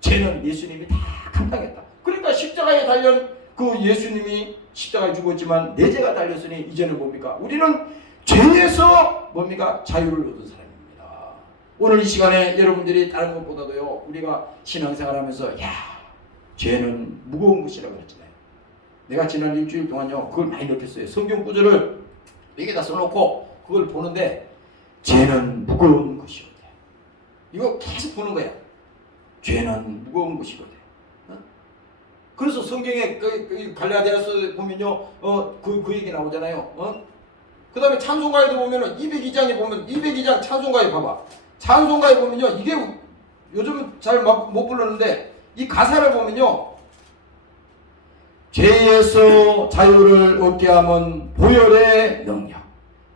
죄는 예수님이 다 감당했다. 그러니까 십자가에 달린 그 예수님이 십자가에 죽었지만 내 죄가 달렸으니 이제는 뭡니까? 우리는 죄에서 뭡니까? 자유를 얻은 사람입니다. 오늘 이 시간에 여러분들이 다른 것보다도요, 우리가 신앙생활하면서 야, 죄는 무거운 것이라고 그랬잖아요. 내가 지난 일주일 동안요 그걸 많이 느꼈어요. 성경 구절을 여기다 써놓고 그걸 보는데 죄는 무거운 것이거든. 이거 계속 보는 거야. 죄는 무거운 것이거든. 그래서 성경에 그 갈라디아서 보면요, 그 얘기 나오잖아요. 그 다음에 찬송가에도 보면은 202장에 보면 202장 찬송가에 봐봐. 찬송가에 보면요, 이게 요즘 잘 못 부르는데 이 가사를 보면요, 죄에서 자유를 얻게 하면 보혈의 능력,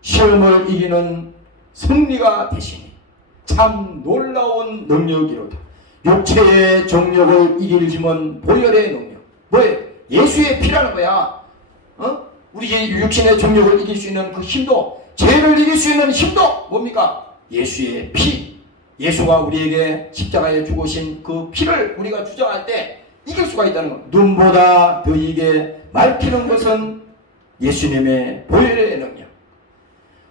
시험을 이기는 승리가 되시니 참 놀라운 능력이로다. 육체의 정욕을 이길 힘은 보혈의 능력. 뭐예요? 예수의 피라는 거야. 우리 육신의 정욕을 이길 수 있는 그 힘도, 죄를 이길 수 있는 힘도 뭡니까? 예수의 피. 예수가 우리에게 십자가에 죽으신 그 피를 우리가 주장할 때 이길 수가 있다는 것. 눈보다 더 이게 밝히는 것은 예수님의 보혈의 능력.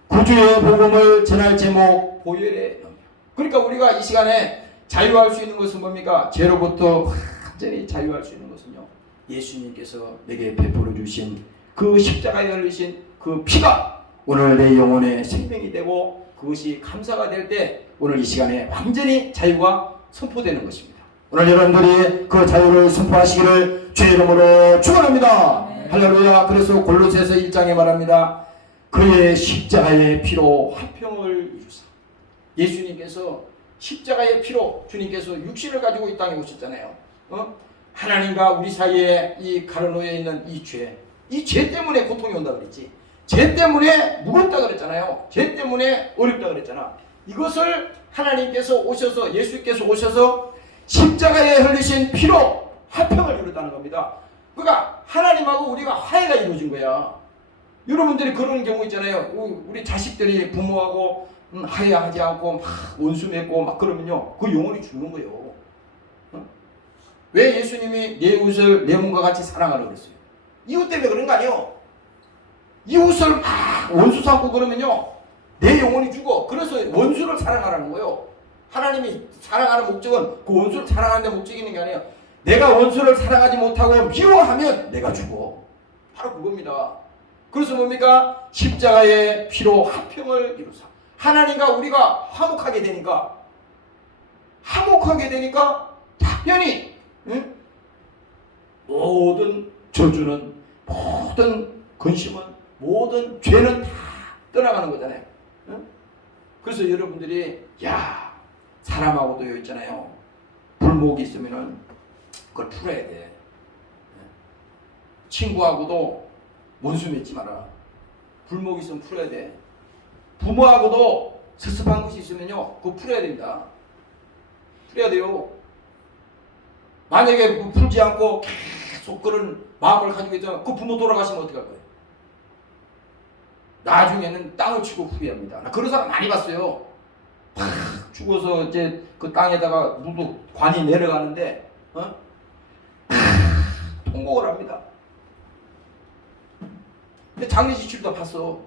구주의 복음을 전할 제목 보혈의 능력. 그러니까 우리가 이 시간에 자유할 수 있는 것은 뭡니까? 죄로부터 완전히 자유할 수 있는 것은요, 예수님께서 내게 베풀어 주신 그 십자가에 흘리신 그 피가 오늘 내 영혼의 생명이 되고 그것이 감사가 될 때 오늘 이 시간에 완전히 자유가 선포되는 것입니다. 오늘 여러분들이 그 자유를 선포하시기를 주의 이름으로 축원합니다. 네. 할렐루야. 그래서 골로새서 1장에 말합니다. 그의 십자가의 피로 화평을 이루사. 예수님께서 십자가의 피로 주님께서 육신을 가지고 이 땅에 오셨잖아요. 하나님과 우리 사이에 이 가로놓여 있는 이 죄 때문에 고통이 온다 그랬지. 죄 때문에 무겁다 그랬잖아요. 죄 때문에 어렵다 그랬잖아. 이것을 하나님께서 오셔서, 예수께서 오셔서 십자가에 흘리신 피로 화평을 이뤘다는 겁니다. 그러니까 하나님하고 우리가 화해가 이루어진 거야. 여러분들이 그런 경우 있잖아요. 우리 자식들이 부모하고 화해하지 않고 막 원수 맺고 막 그러면요, 그 영혼이 죽는 거예요. 왜 예수님이 내 이웃을 내 몸과 같이 사랑하라고 그랬어요? 이웃 때문에 그런 거 아니에요. 이웃을 막 원수 삼고 그러면요, 내 영혼이 죽어. 그래서 원수를 사랑하라는 거예요. 하나님이 사랑하는 목적은 그 원수를 사랑하는 데 목적이 있는 게 아니에요. 내가 원수를 사랑하지 못하고 미워하면 내가 죽어. 바로 그겁니다. 그래서 뭡니까? 십자가의 피로 화평을 이루사. 하나님과 우리가 화목하게 되니까 당연히 모든 저주는, 모든 근심은, 모든 죄는 다 떠나가는 거잖아요. 그래서 여러분들이 사람하고도 있잖아요. 불목이 있으면은 그걸 풀어야 돼. 친구하고도 원수 맺지 마라. 불목이 있으면 풀어야 돼. 부모하고도 섭섭한 것이 있으면요, 그거 풀어야 됩니다. 풀어야 돼요. 만약에 풀지 않고 계속 그런 마음을 가지고 있다면 그 부모 돌아가시면 어떡할 거예요? 나중에는 땅을 치고 후회합니다. 나 그런 사람 많이 봤어요. 팍 죽어서 이제 그 땅에다가 누구 관이 내려가는데 통곡을 합니다. 근데 장례지출도 봤어.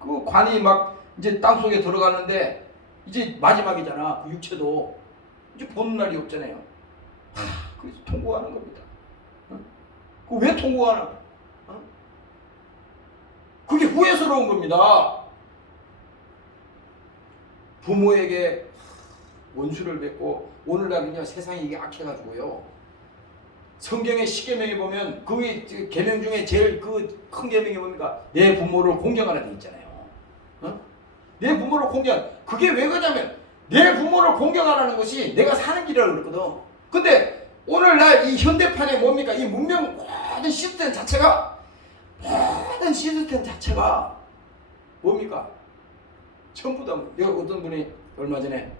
그 관이 막 이제 땅 속에 들어가는데 이제 마지막이잖아. 그 육체도 이제 보는 날이 없잖아요. 그래서 통곡하는 겁니다. 그 왜 통곡하나? 그게 후회스러운 겁니다. 부모에게 원수를 맺고 오늘날은요, 세상이 이게 악해가지고요, 성경의 10계명에 보면 그 계명 중에 제일 그 큰 계명이 뭡니까? 내 부모를 공경하라 돼 있잖아요. 어? 내 부모를 공경. 그게 왜 그러냐면 내 부모를 공경하라는 것이 내가 사는 길이라고 그랬거든. 근데 오늘날 이 현대판에 뭡니까? 이 문명 모든 시스템 자체가 뭡니까? 전부 다. 내가 어떤 분이 얼마 전에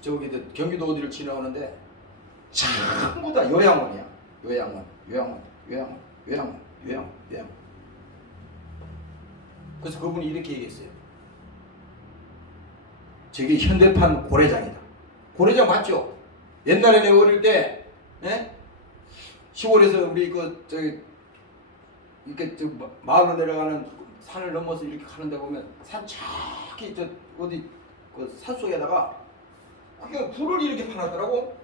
저기 경기도 어디를 지나오는데 전부 다 요양원이야. 요양원. 그래서 그분이 이렇게 얘기했어요. 저게 현대판 고래장이다. 고래장 맞죠? 옛날에 내가 어릴 때, 시골에서 우리 이렇게 마을로 내려가는 산을 넘어서 이렇게 가는데 보면 산 저기 어디 그 산속에다가 그게 불을 이렇게 파놨더라고.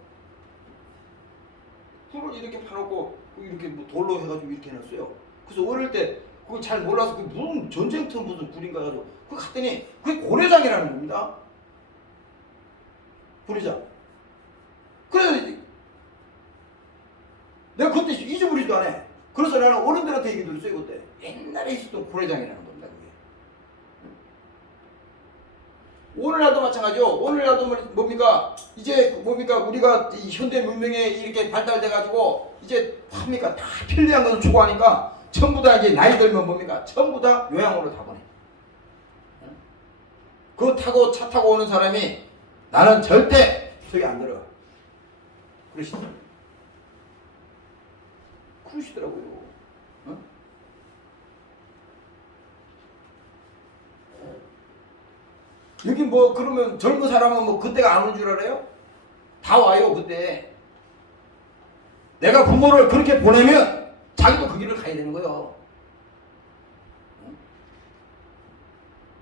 불을 이렇게 파놓고 이렇게 뭐 돌로 해가지고 이렇게 해놨어요. 그래서 어릴 때 그거 잘 몰라서 그 무슨 전쟁터 무슨 불인가 가지고 그 갔더니 그게 고래장이라는 겁니다. 고래장. 그래서 내가 그때 잊어버리지도 않아. 그래서 나는 어른들한테 얘기 들었어요. 그때 옛날에 있었던 고래장이라는 겁니다. 그게. 오늘날도 마찬가지요. 오늘날도 뭡니까? 이제 뭡니까? 우리가 이 현대 문명에 이렇게 발달돼 가지고 이제 뭡니까? 다 편리한 것을 추구하니까 전부 다 이제 나이 들면 뭡니까? 전부 다 요양원으로 다 보내. 그거 타고 차 타고 오는 사람이 나는 절대 저기 안 들어. 그러시더라고요. 어? 여기 뭐 그러면 젊은 사람은 뭐 그때가 안 오는 줄 알아요? 다 와요 그때. 내가 부모를 그렇게 보내면 자기도 그 길을 가야 되는 거예요.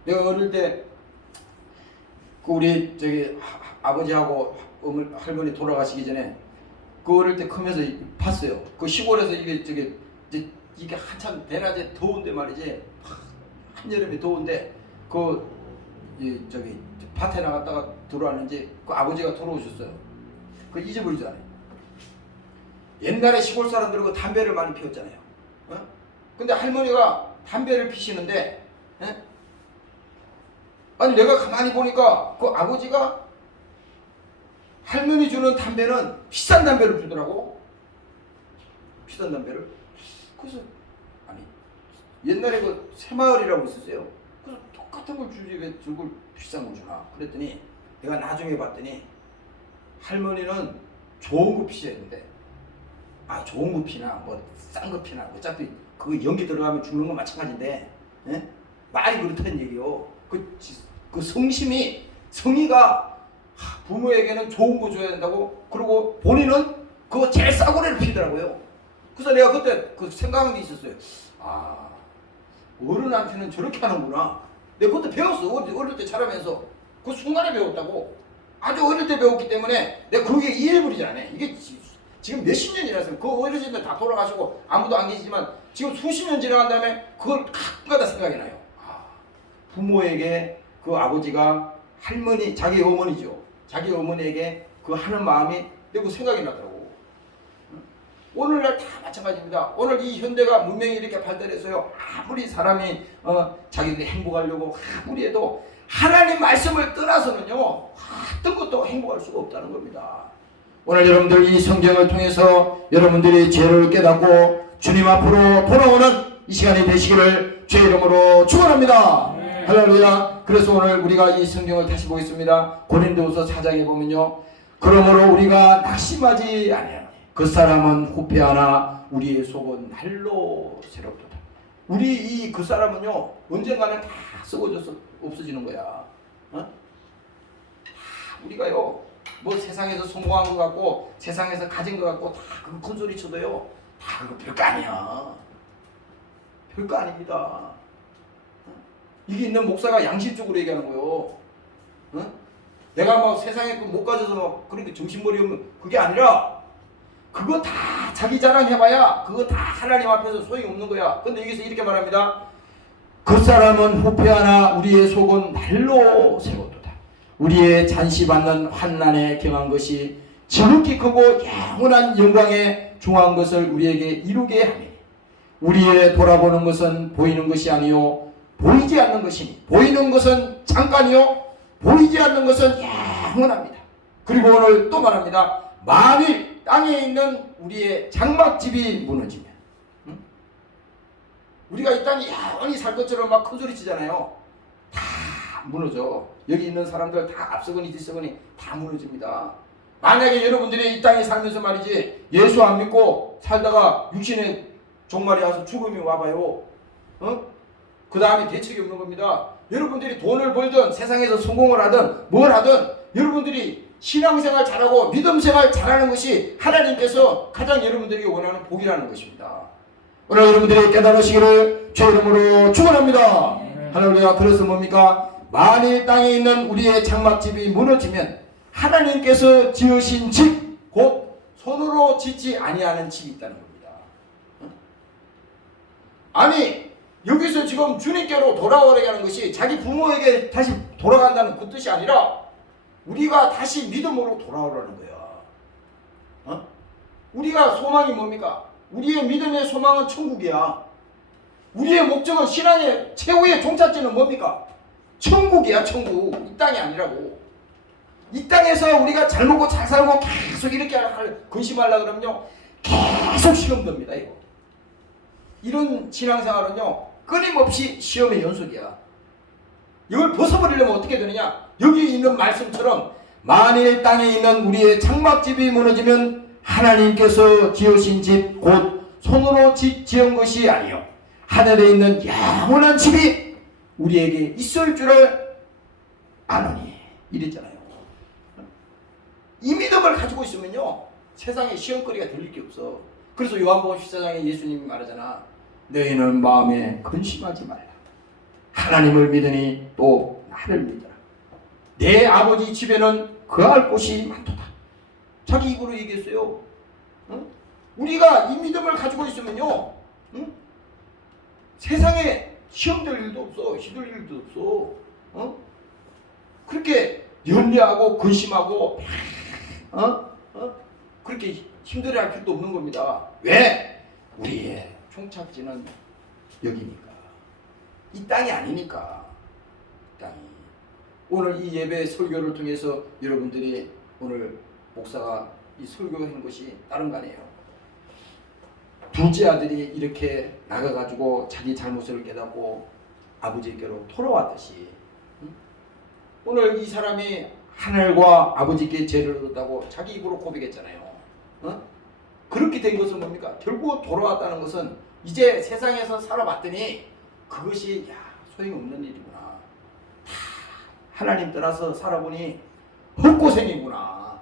내가 어릴 때 그 우리 저기 아버지하고 할머니 돌아가시기 전에 그 어릴 때 크면서 봤어요. 그 시골에서 이게 한참 대낮에 더운데 말이지. 한여름에 더운데 저기 밭에 나갔다가 들어왔는지 그 아버지가 돌아오셨어요. 그 잊어버리지 않아요. 옛날에 시골 사람들은 그 담배를 많이 피웠잖아요. 근데 할머니가 담배를 피시는데, 아니 내가 가만히 보니까 그 아버지가 할머니 주는 담배는 비싼 담배를 주더라고. 비싼 담배를. 그래서 아니 옛날에 그 새마을이라고 있었어요. 그래서 똑같은 걸 주지 왜 저걸 비싼 걸 주나. 그랬더니 내가 나중에 봤더니 할머니는 좋은 거 피셨는데 좋은 거 피나 뭐 싼 거 피나 어차피 그거 연기 들어가면 죽는 건 마찬가지인데 말이 그렇다는 얘기요. 그 성의가 부모에게는 좋은 거 줘야 된다고. 그리고 본인은 그거 제일 싸구려를 피더라고요. 그래서 내가 그때 그 생각한 게 있었어요. 어른한테는 저렇게 하는구나. 내가 그때 배웠어. 어릴 때 자라면서 그 순간에 배웠다고. 아주 어릴 때 배웠기 때문에 내가 그게 이해해버리지 않아. 이게 지금 몇십 년이라서 그 어르신들 다 돌아가시고 아무도 안 계시지만 지금 수십 년 지나간 다음에 그걸 가끔가다 생각이 나요. 부모에게 그 아버지가 할머니, 자기 어머니죠. 자기 어머니에게 그 하는 마음이 내가 생각이 나더라고. 오늘날 다 마찬가지입니다. 오늘 이 현대가 문명이 이렇게 발달해서요. 아무리 사람이 자기가 행복하려고 아무리 해도 하나님 말씀을 떠나서는요. 어떤 것도 행복할 수가 없다는 겁니다. 오늘 여러분들 이 성경을 통해서 여러분들이 죄를 깨닫고 주님 앞으로 돌아오는 이 시간이 되시기를 주의 이름으로 축원합니다. 할렐루야. 그래서 오늘 우리가 이 성경을 다시 보겠습니다. 고린도후서 4장에 보면요. 그러므로 우리가 낙심하지 아니하노니 그 사람은 후패하나 우리의 속은 날로 새롭도다. 우리 그 사람은요 언젠가는 다 썩어져서 없어지는 거야. 우리가요 뭐 세상에서 성공한 것 같고 세상에서 가진 것 같고 다 그 큰 소리 쳐도요 다 그거 별거 아니야. 별거 아닙니다. 이게 있는 목사가 양심적으로 얘기하는 거예요. 내가 막 세상에 못 가져서 막 그렇게 정신머리 없는 그게 아니라 그거 다 자기 자랑해봐야 그거 다 하나님 앞에서 소용이 없는 거야. 근데 여기서 이렇게 말합니다. 그 사람은 후패하나 우리의 속은 날로 새롭도다. 우리의 잔시받는 환난에 경한 것이 지극히 크고 영원한 영광에 중한 것을 우리에게 이루게 하니 우리의 돌아보는 것은 보이는 것이 아니요 보이지 않는 것이니 보이는 것은 잠깐이요 보이지 않는 것은 영원합니다. 그리고 오늘 또 말합니다. 만일 땅에 있는 우리의 장막집이 무너지면, 우리가 이 땅에 영원히 살 것처럼 막 큰소리 치잖아요. 다 무너져. 여기 있는 사람들 다 앞서거니 뒤서거니 다 무너집니다. 만약에 여러분들이 이 땅에 살면서 말이지 예수 안 믿고 살다가 육신의 종말이 와서 죽음이 와봐요. 그 다음에 대책이 없는 겁니다. 여러분들이 돈을 벌든 세상에서 성공을 하든 뭘 하든 여러분들이 신앙생활 잘하고 믿음생활 잘하는 것이 하나님께서 가장 여러분들에게 원하는 복이라는 것입니다. 오늘 여러분들이 깨달으시기를 주 이름으로 축원합니다. 할렐루야. 그래서 뭡니까? 만일 땅에 있는 우리의 장막집이 무너지면 하나님께서 지으신 집, 곧 손으로 짓지 아니하는 집이 있다는 겁니다. 아니 여기서 지금 주님께로 돌아오려고 하는 것이 자기 부모에게 다시 돌아간다는 그 뜻이 아니라 우리가 다시 믿음으로 돌아오라는 거야. 우리가 소망이 뭡니까? 우리의 믿음의 소망은 천국이야. 우리의 목적은 신앙의 최후의 종착지는 뭡니까? 천국이야. 천국. 이 땅이 아니라고. 이 땅에서 우리가 잘 먹고 잘 살고 계속 이렇게 근심하려고 그러면요 계속 시험 듭니다. 이거. 이런 신앙생활은요 끊임없이 시험의 연속이야. 이걸 벗어버리려면 어떻게 되느냐? 여기 있는 말씀처럼 만일 땅에 있는 우리의 장막집이 무너지면 하나님께서 지으신 집 곧 손으로 지은 것이 아니요 하늘에 있는 영원한 집이 우리에게 있을 줄을 아노니 이랬잖아요. 이 믿음을 가지고 있으면요 세상에 시험거리가 들릴 게 없어. 그래서 요한복음 14장에 예수님이 말하잖아. 너희는 마음에 근심하지 말라. 하나님을 믿으니 또 나를 믿어라. 내 아버지 집에는 거할 곳이 많도다. 자기 입으로 얘기했어요. 우리가 이 믿음을 가지고 있으면요 세상에 시험 될 일도 없어. 힘들 일도 없어. 그렇게 염려하고 근심하고 그렇게 힘들어할 필요도 없는 겁니다. 왜? 우리의 총착지는 여기니까. 이 땅이 아니니까. 땅이. 오늘 이 예배 설교를 통해서 여러분들이 오늘 목사가 이 설교한 것이 다른 거 아니에요. 둘째 아들이 이렇게 나가가지고 자기 잘못을 깨닫고 아버지께로 돌아왔듯이 오늘 이 사람이 하늘과 아버지께 죄를 얻었다고 자기 입으로 고백했잖아요. 그렇게 된 것은 뭡니까? 결국 돌아왔다는 것은 이제 세상에서 살아봤더니 그것이 소용없는 일이구나. 하나님 떠나서 살아보니 헛고생이구나.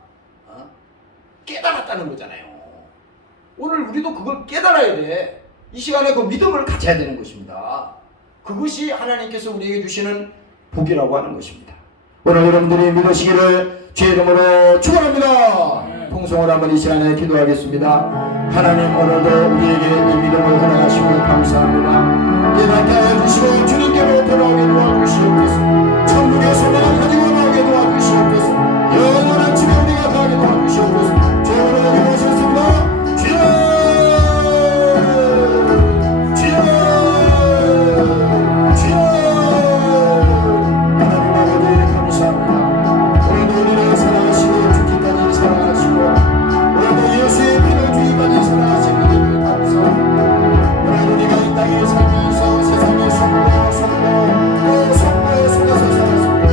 깨달았다는 거잖아요. 오늘 우리도 그걸 깨달아야 돼. 이 시간에 그 믿음을 가져야 되는 것입니다. 그것이 하나님께서 우리에게 주시는 복이라고 하는 것입니다. 오늘 여러분들이 믿으시기를 주의 이름으로 축원합니다. 통성을 한번 이 시간에 기도하겠습니다. 하나님 오늘도 우리에게 이 믿음을 허락하시고 감사합니다. 깨닫게 하여 주시고 주님께로 돌아오게 도와주시옵소서. 천국의 소망을 가지고 나오게 도와주시옵소서. 영원한 집에 우리가 가게 도와주시옵소서. 주여 오늘 기도하셨습니다. 주여 주여 주여 하나님 아버지 감사합니다. 오늘도 우리를 사랑하시고 죽기까지 사랑하시고 오늘도 예수의 피를 주기까지 사랑하신 분들 감사합니다. 오늘 우리가 이 땅에 살면서 세상의 속고 또 속고 속에서 살았습니다.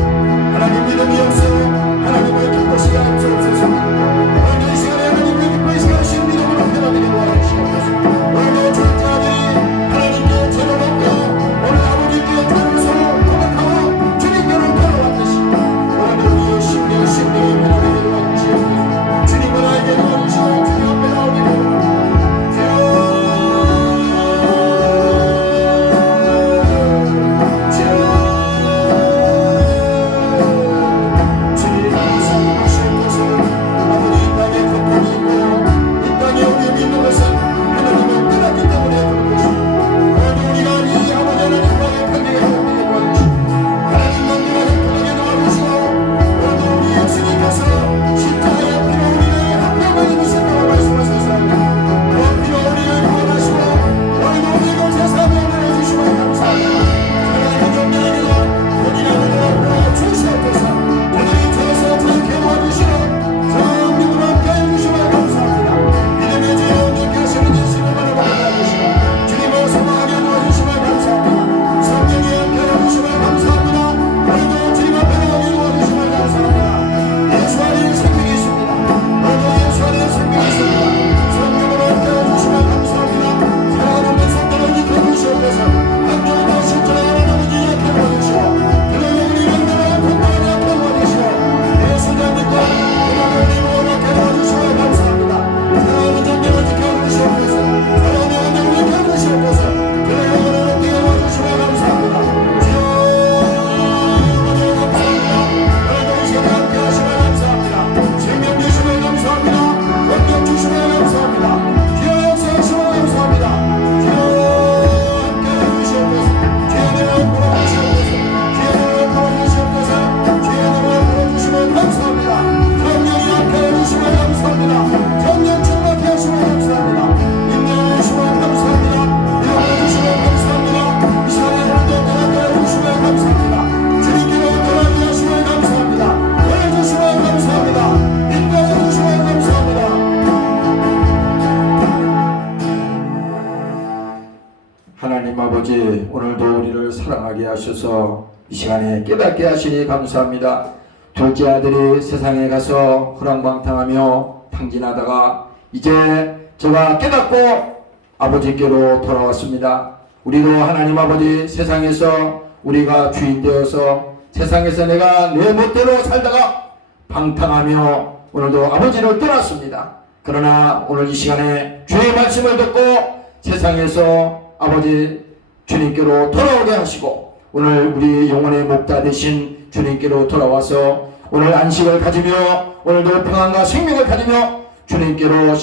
시간에 깨닫게 하시니 감사합니다. 둘째 아들이 세상에 가서 허랑방탕하며 탕진하다가 이제 저가 깨닫고 아버지께로 돌아왔습니다. 우리도 하나님 아버지 세상에서 우리가 주인 되어서 세상에서 내가 내 멋대로 살다가 방탕하며 오늘도 아버지를 떠났습니다. 그러나 오늘 이 시간에 주의 말씀을 듣고 세상에서 아버지 주님께로 돌아오게 하시고 오늘 우리 영혼의 목자 되신 주님께로 돌아와서 오늘 안식을 가지며 오늘도 평안과 생명을 가지며 주님께로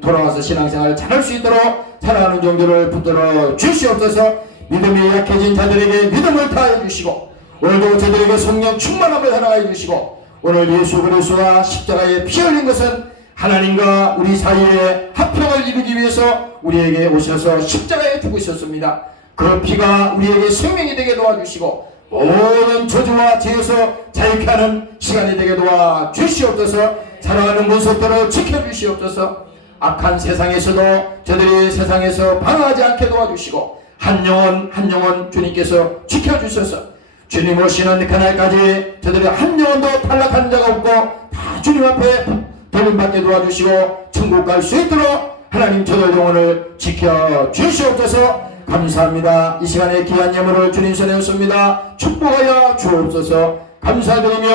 돌아와서 신앙생활을 잘할 수 있도록 살아가는 종교를 붙들어 주시옵소서. 믿음이 약해진 자들에게 믿음을 다해 주시고 오늘도 저들에게 성령 충만함을 허락해 주시고 오늘 예수 그리스도와 십자가에 피 흘린 것은 하나님과 우리 사이에 화평을 이루기 위해서 우리에게 오셔서 십자가에 죽으셨습니다. 그 피가 우리에게 생명이 되게 도와주시고 모든 저주와 죄에서 자유케 하는 시간이 되게 도와주시옵소서. 살아가는 문석들을 지켜주시옵소서. 악한 세상에서도 저들이 세상에서 방황하지 않게 도와주시고 한 영혼 주님께서 지켜주셔서 주님 오시는 그날까지 저들이 한 영혼도 탈락하는 자가 없고 다 주님 앞에 돌림받게 도와주시고 천국 갈 수 있도록 하나님 저들 영혼을 지켜주시옵소서. 감사합니다. 이 시간에 귀한 예물을 주님 손에 얹습니다. 축복하여 주옵소서. 감사드리며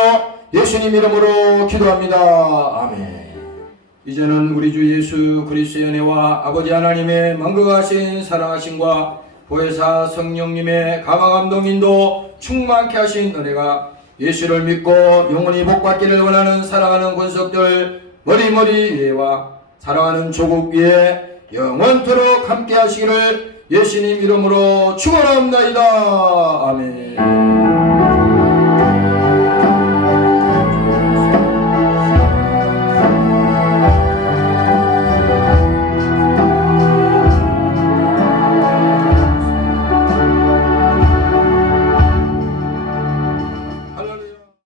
예수님 이름으로 기도합니다. 아멘. 이제는 우리 주 예수 그리스도의 은혜와 아버지 하나님의 만극하신 사랑하심과 보혜사 성령님의 감화감동 인도 충만케 하신 은혜가 예수를 믿고 영원히 복받기를 원하는 사랑하는 권속들 머리머리 위에와 사랑하는 조국 위에 영원토록 함께 하시기를 예수님 이름으로 축원합니다. 아멘.